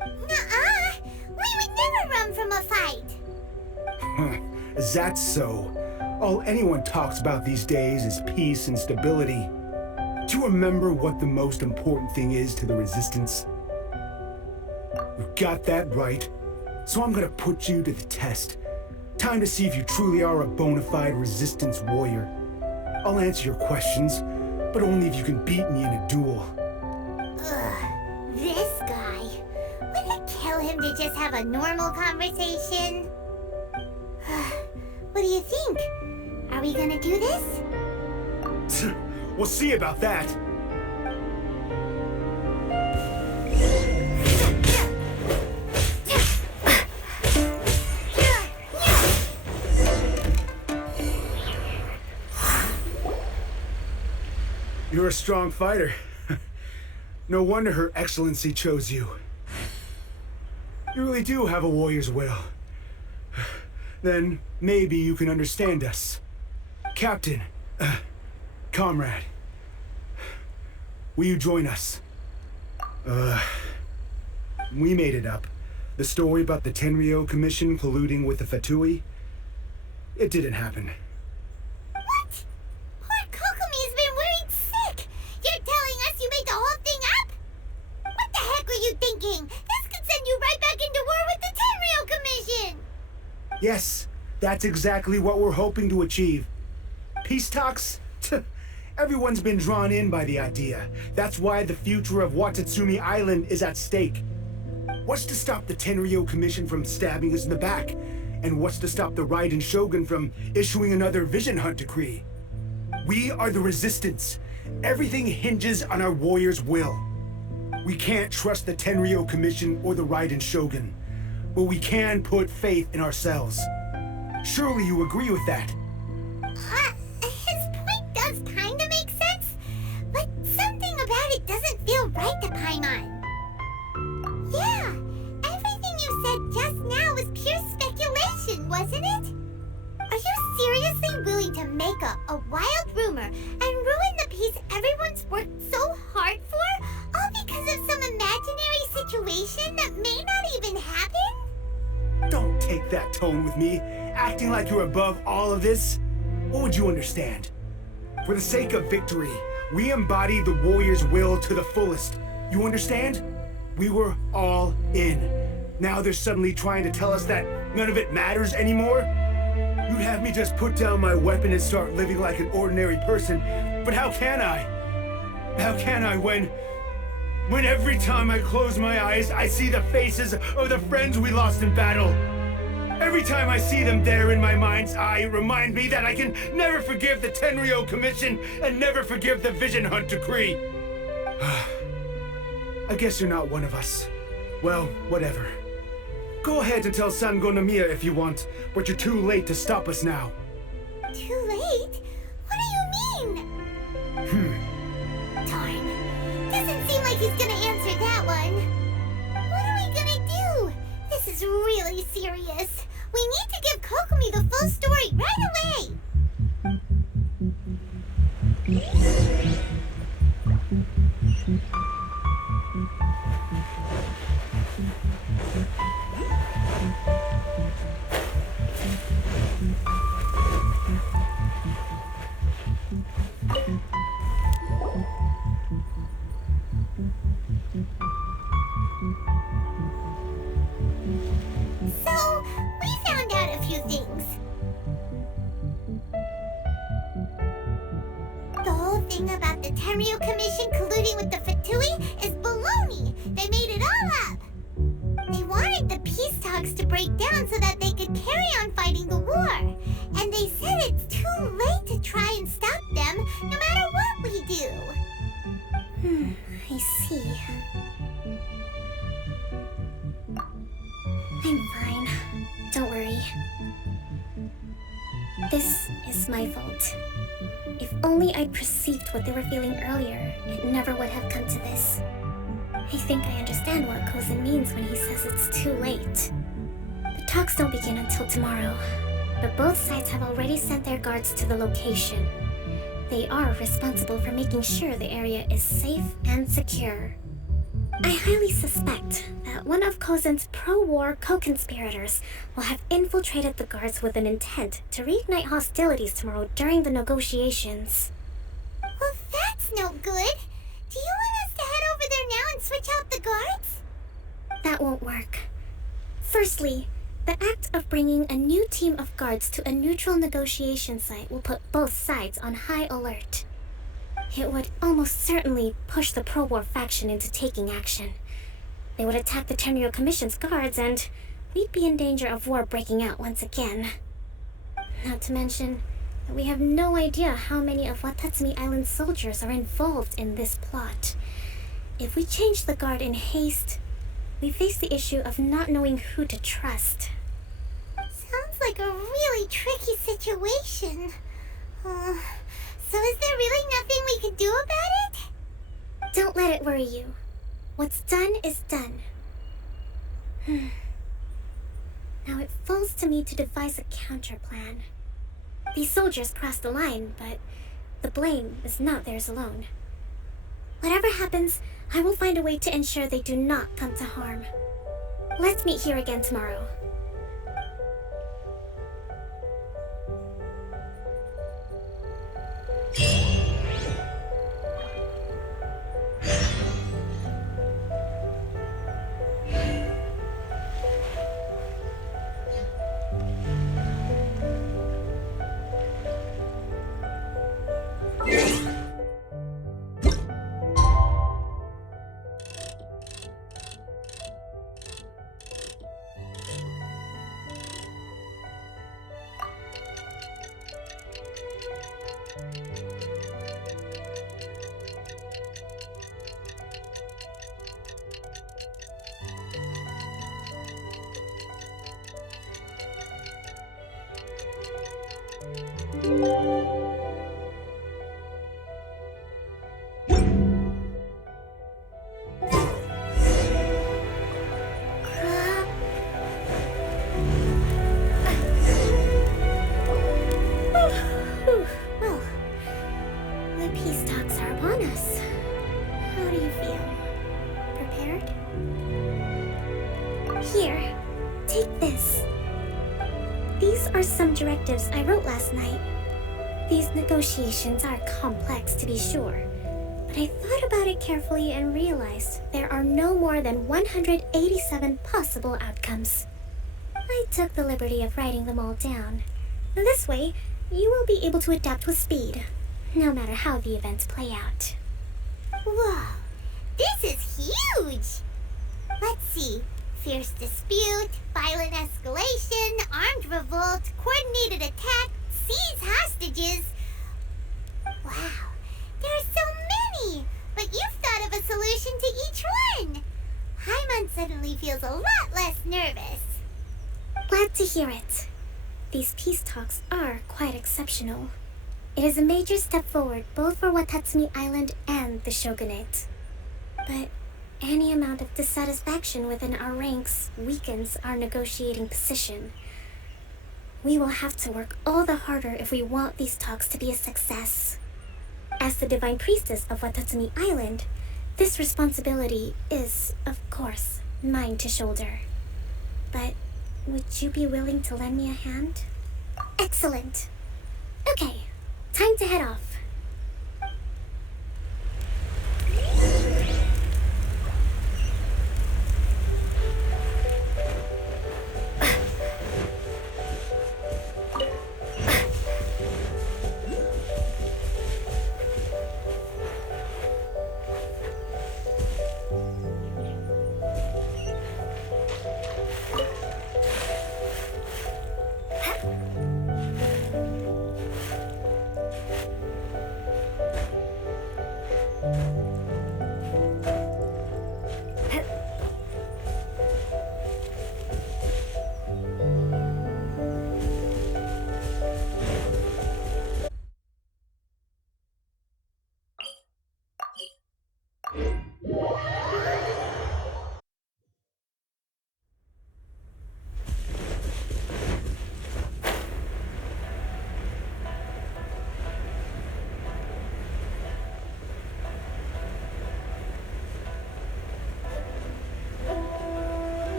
Nuh-uh. We would never run from a fight. Is that so? All anyone talks about these days is peace and stability. Do you remember what the most important thing is to the Resistance? You got that right. So I'm gonna put you to the test. Time to see if you truly are a bona fide Resistance warrior. I'll answer your questions, but only if you can beat me in a duel. Ugh, this guy. Would it kill him to just have a normal conversation? What do you think? Are we gonna do this? We'll see about that. You're a strong fighter. No wonder Her Excellency chose you. You really do have a warrior's will. Then maybe you can understand us. Captain, comrade, will you join us? We made it up. The story about the Tenryou Commission colluding with the Fatui, it didn't happen. Yes, that's exactly what we're hoping to achieve. Peace talks? Everyone's been drawn in by the idea. That's why the future of Watatsumi Island is at stake. What's to stop the Tenryou Commission from stabbing us in the back? And what's to stop the Raiden Shogun from issuing another Vision Hunt decree? We are the Resistance. Everything hinges on our warrior's will. We can't trust the Tenryou Commission or the Raiden Shogun. But we can put faith in ourselves. Surely you agree with that? His point does kinda make sense, but something about it doesn't feel right to Paimon. Yeah, everything you said just now was pure speculation, wasn't it? Are you seriously willing to make a wild rumor and ruin the peace everyone's worked so hard for, all because of some imaginary situation that may not even happen? Don't take that tone with me, acting like you're above all of this. What would you understand? For the sake of victory, we embody the warrior's will to the fullest. You understand? We were all in. Now they're suddenly trying to tell us that none of it matters anymore? You'd have me just put down my weapon and start living like an ordinary person, but how can I? How can I when every time I close my eyes, I see the faces of the friends we lost in battle? Every time I see them there in my mind's eye, it reminds me that I can never forgive the Tenryou Commission and never forgive the Vision Hunt decree. I guess you're not one of us. Well, whatever. Go ahead and tell Sango Nomiya if you want, but you're too late to stop us now. Too late? What do you mean? Darn. Doesn't seem like he's gonna answer that one. What are we gonna do? This is really serious. We need to give Kokomi the full story right away. talks to break down so that they could carry on fighting the war. And they said it's too late to try and stop them, no matter what we do. I see. I'm fine. Don't worry. This is my fault. If only I'd perceived what they were feeling earlier, it never would have come to this. I think I understand what Kozan means when he says it's too late. The talks don't begin until tomorrow, but both sides have already sent their guards to the location. They are responsible for making sure the area is safe and secure. I highly suspect that one of Kozan's pro-war co-conspirators will have infiltrated the guards with an intent to reignite hostilities tomorrow during the negotiations. Well, that's no good. Do you want us to head over there now and switch out the guards? That won't work. Firstly, the act of bringing a new team of guards to a neutral negotiation site will put both sides on high alert. It would almost certainly push the pro-war faction into taking action. They would attack the Tenryou Commission's guards, and we'd be in danger of war breaking out once again. Not to mention that we have no idea how many of Watatsumi Island's soldiers are involved in this plot. If we change the guard in haste, we face the issue of not knowing who to trust. Sounds like a really tricky situation. So is there really nothing we can do about it? Don't let it worry you. What's done is done. Now it falls to me to devise a counter plan. These soldiers crossed the line, but the blame is not theirs alone. Whatever happens, I will find a way to ensure they do not come to harm. Let's meet here again tomorrow. Directives I wrote last night. These negotiations are complex, to be sure, but I thought about it carefully and realized there are no more than 187 possible outcomes. I took the liberty of writing them all down. This way, you will be able to adapt with speed, no matter how the events play out. Whoa, this is huge! Let's see. Fierce dispute, violent escalation, armed revolt, coordinated attack, seize hostages. Wow, there are so many! But you've thought of a solution to each one! Paimon suddenly feels a lot less nervous. Glad to hear it. These peace talks are quite exceptional. It is a major step forward both for Watatsumi Island and the Shogunate. But any amount of dissatisfaction within our ranks weakens our negotiating position. We will have to work all the harder if we want these talks to be a success. As the Divine Priestess of Watatsumi Island, this responsibility is, of course, mine to shoulder. But would you be willing to lend me a hand? Excellent. Okay, time to head off.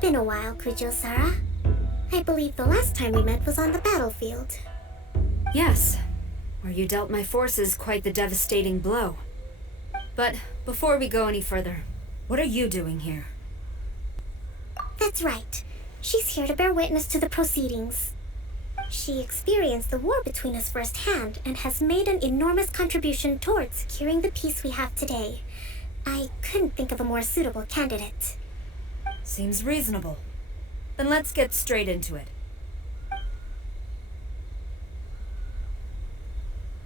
Been a while, Kujo-Sara. I believe the last time we met was on the battlefield. Yes, where you dealt my forces quite the devastating blow. But before we go any further, what are you doing here? That's right. She's here to bear witness to the proceedings. She experienced the war between us firsthand and has made an enormous contribution towards securing the peace we have today. I couldn't think of a more suitable candidate. Seems reasonable. Then let's get straight into it.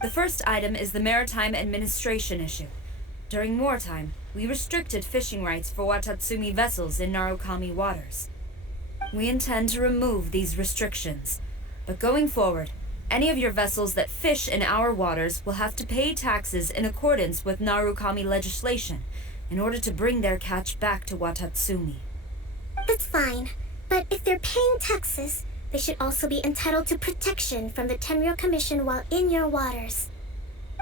The first item is the maritime administration issue. During wartime, we restricted fishing rights for Watatsumi vessels in Narukami waters. We intend to remove these restrictions, but going forward, any of your vessels that fish in our waters will have to pay taxes in accordance with Narukami legislation in order to bring their catch back to Watatsumi. That's fine, but if they're paying taxes, they should also be entitled to protection from the Tenryou Commission while in your waters.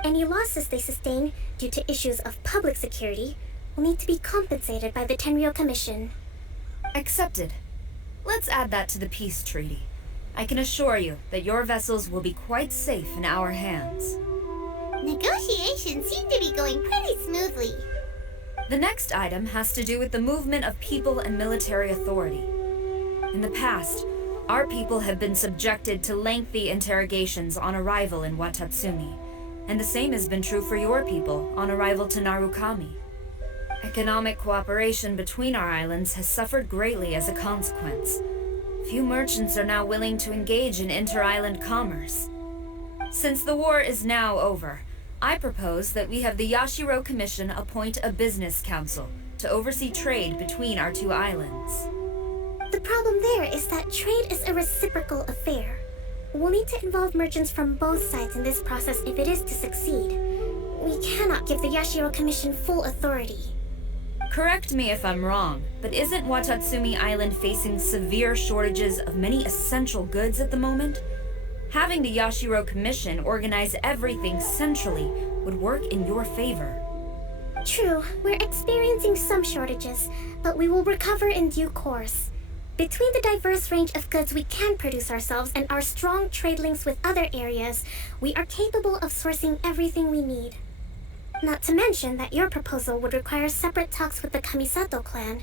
Any losses they sustain due to issues of public security will need to be compensated by the Tenryou Commission. Accepted. Let's add that to the peace treaty. I can assure you that your vessels will be quite safe in our hands. Negotiations seem to be going pretty smoothly. The next item has to do with the movement of people and military authority. In the past, our people have been subjected to lengthy interrogations on arrival in Watatsumi, and the same has been true for your people on arrival to Narukami. Economic cooperation between our islands has suffered greatly as a consequence. Few merchants are now willing to engage in inter-island commerce. Since the war is now over, I propose that we have the Yashiro Commission appoint a business council to oversee trade between our two islands. The problem there is that trade is a reciprocal affair. We'll need to involve merchants from both sides in this process if it is to succeed. We cannot give the Yashiro Commission full authority. Correct me if I'm wrong, but isn't Watatsumi Island facing severe shortages of many essential goods at the moment? Having the Yashiro Commission organize everything centrally would work in your favor. True, we're experiencing some shortages, but we will recover in due course. Between the diverse range of goods we can produce ourselves and our strong trade links with other areas, we are capable of sourcing everything we need. Not to mention that your proposal would require separate talks with the Kamisato clan.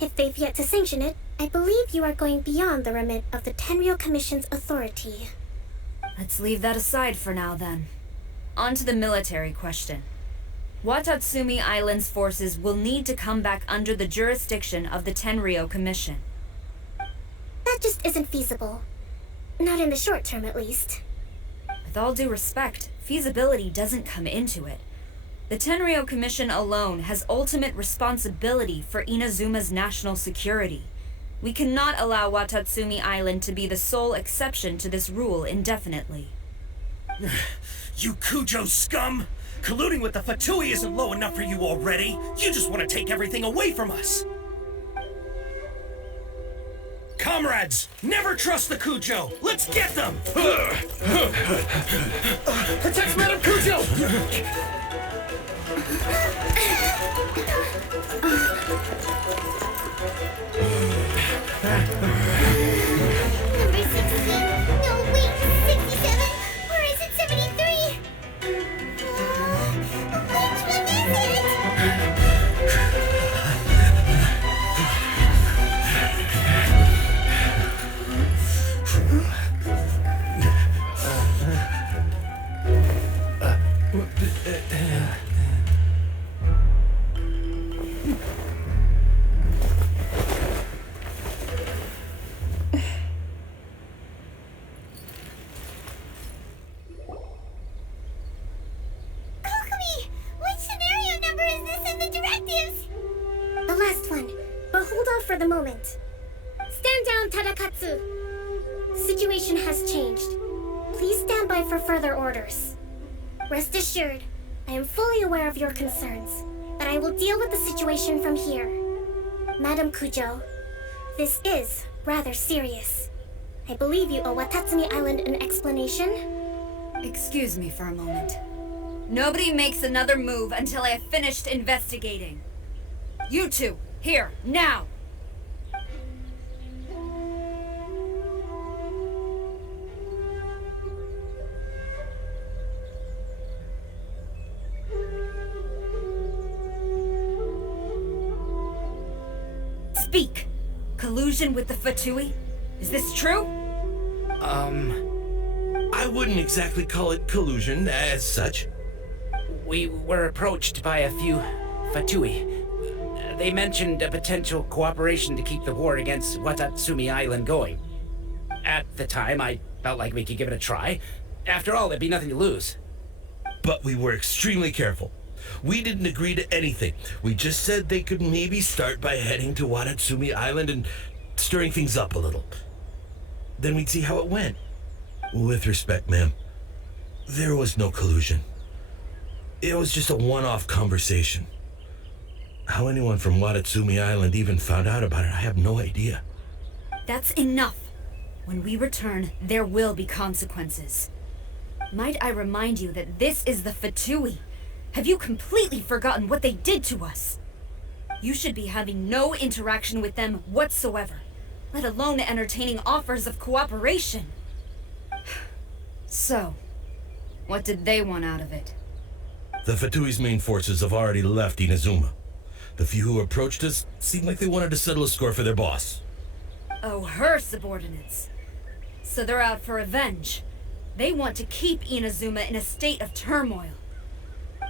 If they've yet to sanction it, I believe you are going beyond the remit of the Tenryou Commission's authority. Let's leave that aside for now, then. On to the military question. Watatsumi Island's forces will need to come back under the jurisdiction of the Tenryou Commission. That just isn't feasible. Not in the short term, at least. With all due respect, feasibility doesn't come into it. The Tenryou Commission alone has ultimate responsibility for Inazuma's national security. We cannot allow Watatsumi Island to be the sole exception to this rule indefinitely. You Kujo scum! Colluding with the Fatui isn't low enough for you already! You just want to take everything away from us! Comrades, never trust the Kujo! Let's get them! Protect Madame Kujo! Number 16. No, wait, 67? Or is it 73? Which one is it? for the moment. Stand down, Tadakatsu. The situation has changed. Please stand by for further orders. Rest assured, I am fully aware of your concerns, but I will deal with the situation from here. Madam Kujo, this is rather serious. I believe you owe Watatsumi Island an explanation. Excuse me for a moment. Nobody makes another move until I have finished investigating. You two, here, now! Speak! Collusion with the Fatui? Is this true? I wouldn't exactly call it collusion as such. We were approached by a few Fatui. They mentioned a potential cooperation to keep the war against Watatsumi Island going. At the time, I felt like we could give it a try. After all, there'd be nothing to lose. But we were extremely careful. We didn't agree to anything. We just said they could maybe start by heading to Watatsumi Island and stirring things up a little. Then we'd see how it went. With respect, ma'am, there was no collusion. It was just a one-off conversation. How anyone from Watatsumi Island even found out about it, I have no idea. That's enough. When we return, there will be consequences. Might I remind you that this is the Fatui? Have you completely forgotten what they did to us? You should be having no interaction with them whatsoever, let alone entertaining offers of cooperation. So, what did they want out of it? The Fatui's main forces have already left Inazuma. The few who approached us seemed like they wanted to settle a score for their boss. Oh, her subordinates. So they're out for revenge. They want to keep Inazuma in a state of turmoil.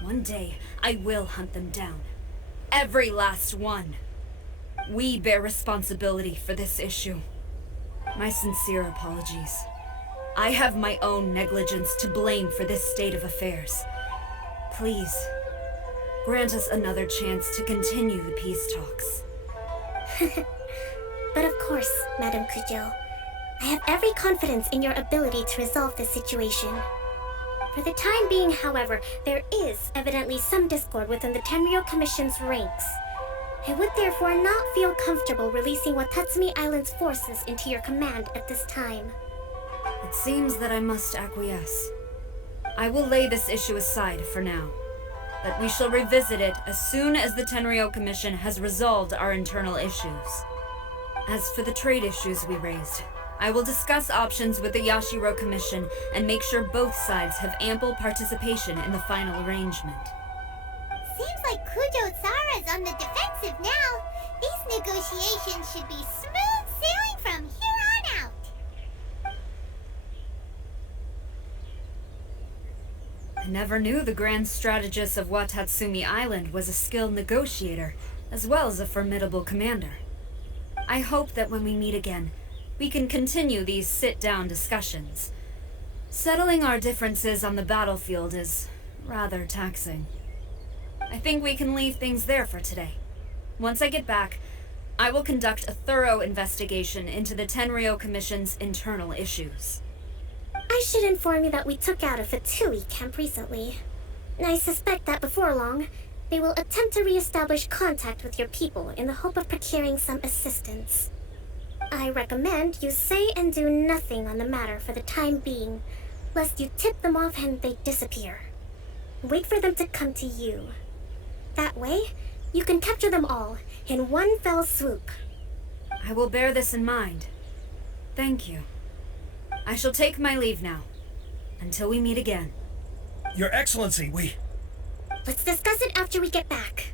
One day, I will hunt them down. Every last one. We bear responsibility for this issue. My sincere apologies. I have my own negligence to blame for this state of affairs. Please, grant us another chance to continue the peace talks. But of course, Madam Kujo, I have every confidence in your ability to resolve this situation. For the time being, however, there is evidently some discord within the Tenryou Commission's ranks. I would therefore not feel comfortable releasing Watatsumi Island's forces into your command at this time. It seems that I must acquiesce. I will lay this issue aside for now, but we shall revisit it as soon as the Tenryou Commission has resolved our internal issues. As for the trade issues we raised, I will discuss options with the Yashiro Commission and make sure both sides have ample participation in the final arrangement. Seems like Kujo-Sara's on the defensive now. These negotiations should be smooth sailing from here on out. I never knew the grand strategist of Watatsumi Island was a skilled negotiator, as well as a formidable commander. I hope that when we meet again, we can continue these sit-down discussions. Settling our differences on the battlefield is rather taxing. I think we can leave things there for today. Once I get back, I will conduct a thorough investigation into the Tenryou Commission's internal issues. I should inform you that we took out a Fatui camp recently. I suspect that before long, they will attempt to re-establish contact with your people in the hope of procuring some assistance. I recommend you say and do nothing on the matter for the time being, lest you tip them off and they disappear. Wait for them to come to you. That way, you can capture them all in one fell swoop. I will bear this in mind. Thank you. I shall take my leave now. Until we meet again. Your Excellency, we... Let's discuss it after we get back.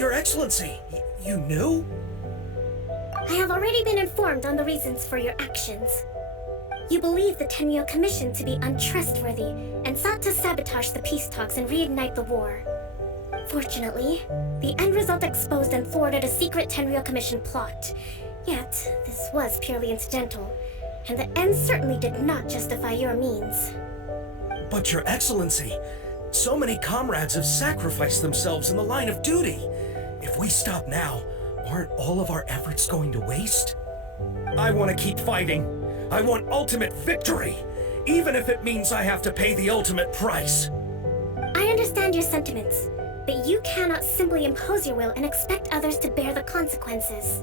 Your Excellency, you knew? I have already been informed on the reasons for your actions. You believe the Tenryou Commission to be untrustworthy and sought to sabotage the peace talks and reignite the war. Fortunately, the end result exposed and thwarted a secret Tenryou Commission plot. Yet, this was purely incidental, and the end certainly did not justify your means. But Your Excellency, so many comrades have sacrificed themselves in the line of duty. If we stop now, aren't all of our efforts going to waste? I want to keep fighting. I want ultimate victory, even if it means I have to pay the ultimate price. I understand your sentiments, but you cannot simply impose your will and expect others to bear the consequences.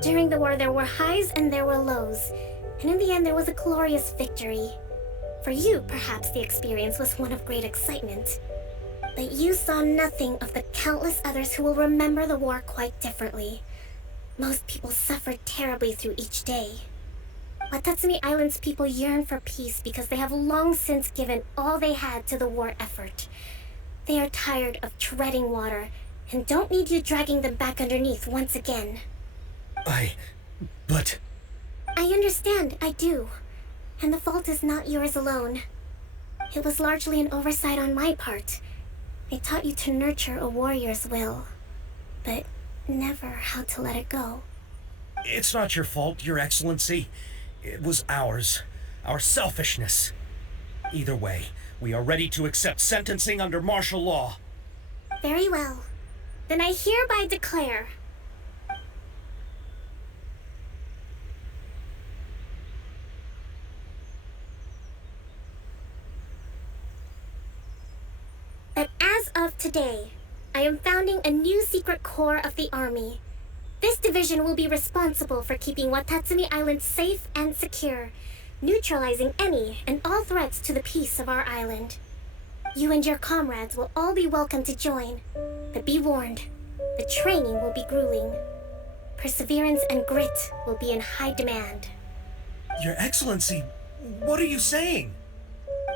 During the war, there were highs and there were lows, and in the end, there was a glorious victory. For you, perhaps the experience was one of great excitement. But you saw nothing of the countless others who will remember the war quite differently. Most people suffered terribly through each day. Watatsumi Island's people yearn for peace because they have long since given all they had to the war effort. They are tired of treading water and don't need you dragging them back underneath once again. But... I understand, I do. And the fault is not yours alone. It was largely an oversight on my part. I taught you to nurture a warrior's will, but never how to let it go. It's not your fault, Your Excellency. It was ours. Our selfishness. Either way, we are ready to accept sentencing under martial law. Very well. Then I hereby declare... that as of today, I am founding a new secret corps of the army. This division will be responsible for keeping Watatsumi Island safe and secure, neutralizing any and all threats to the peace of our island. You and your comrades will all be welcome to join, but be warned, the training will be grueling. Perseverance and grit will be in high demand. Your Excellency, what are you saying?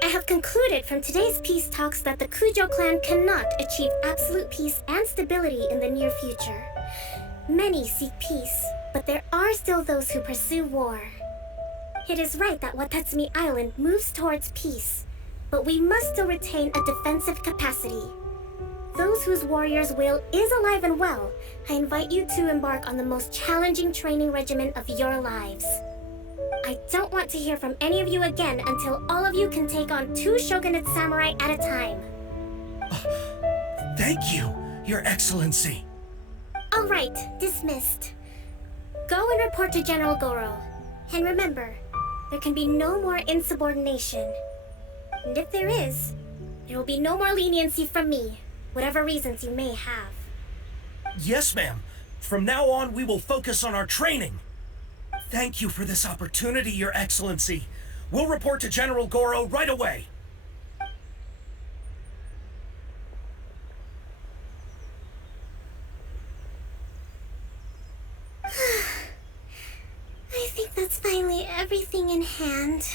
I have concluded from today's peace talks that the Kujo clan cannot achieve absolute peace and stability in the near future. Many seek peace, but there are still those who pursue war. It is right that Watatsumi Island moves towards peace, but we must still retain a defensive capacity. Those whose warrior's will is alive and well, I invite you to embark on the most challenging training regimen of your lives. I don't want to hear from any of you again until all of you can take on 2 shogunate samurai at a time. Thank you, Your Excellency. All right, dismissed. Go and report to General Gorou. And remember, there can be no more insubordination. And if there is, there will be no more leniency from me, whatever reasons you may have. Yes, ma'am. From now on, we will focus on our training. Thank you for this opportunity, Your Excellency. We'll report to General Gorou right away. I think that's finally everything in hand.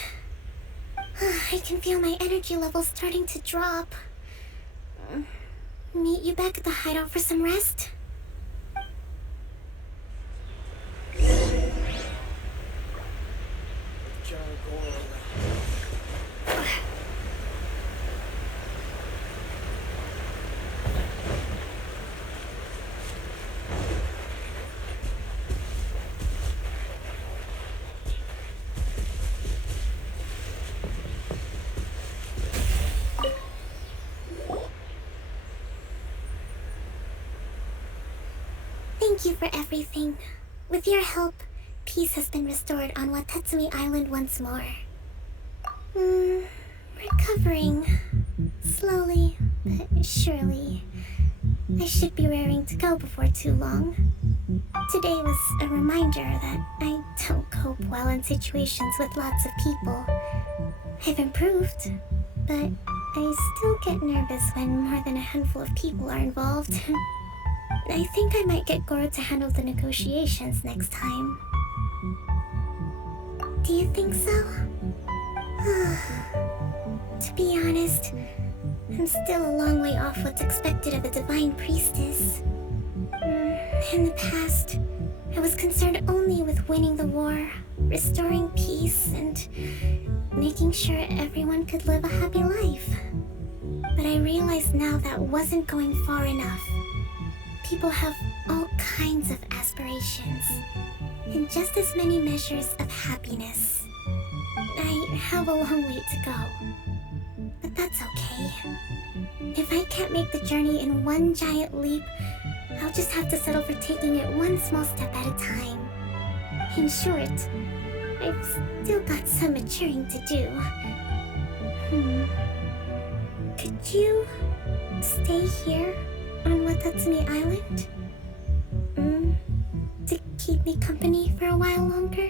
I can feel my energy levels starting to drop. Meet you back at the hideout for some rest? Thank you for everything. With your help, peace has been restored on Watatsumi Island once more. Recovering. Slowly, but surely. I should be raring to go before too long. Today was a reminder that I don't cope well in situations with lots of people. I've improved, but I still get nervous when more than a handful of people are involved. I think I might get Gorou to handle the negotiations next time. Do you think so? To be honest, I'm still a long way off what's expected of a divine priestess. In the past, I was concerned only with winning the war, restoring peace, and making sure everyone could live a happy life. But I realized now that wasn't going far enough. People have all kinds of aspirations, and just as many measures of happiness. I have a long way to go, but that's okay. If I can't make the journey in one giant leap, I'll just have to settle for taking it one small step at a time. In short, I've still got some maturing to do. Could you stay here on Watatsumi Island? To keep me company for a while longer?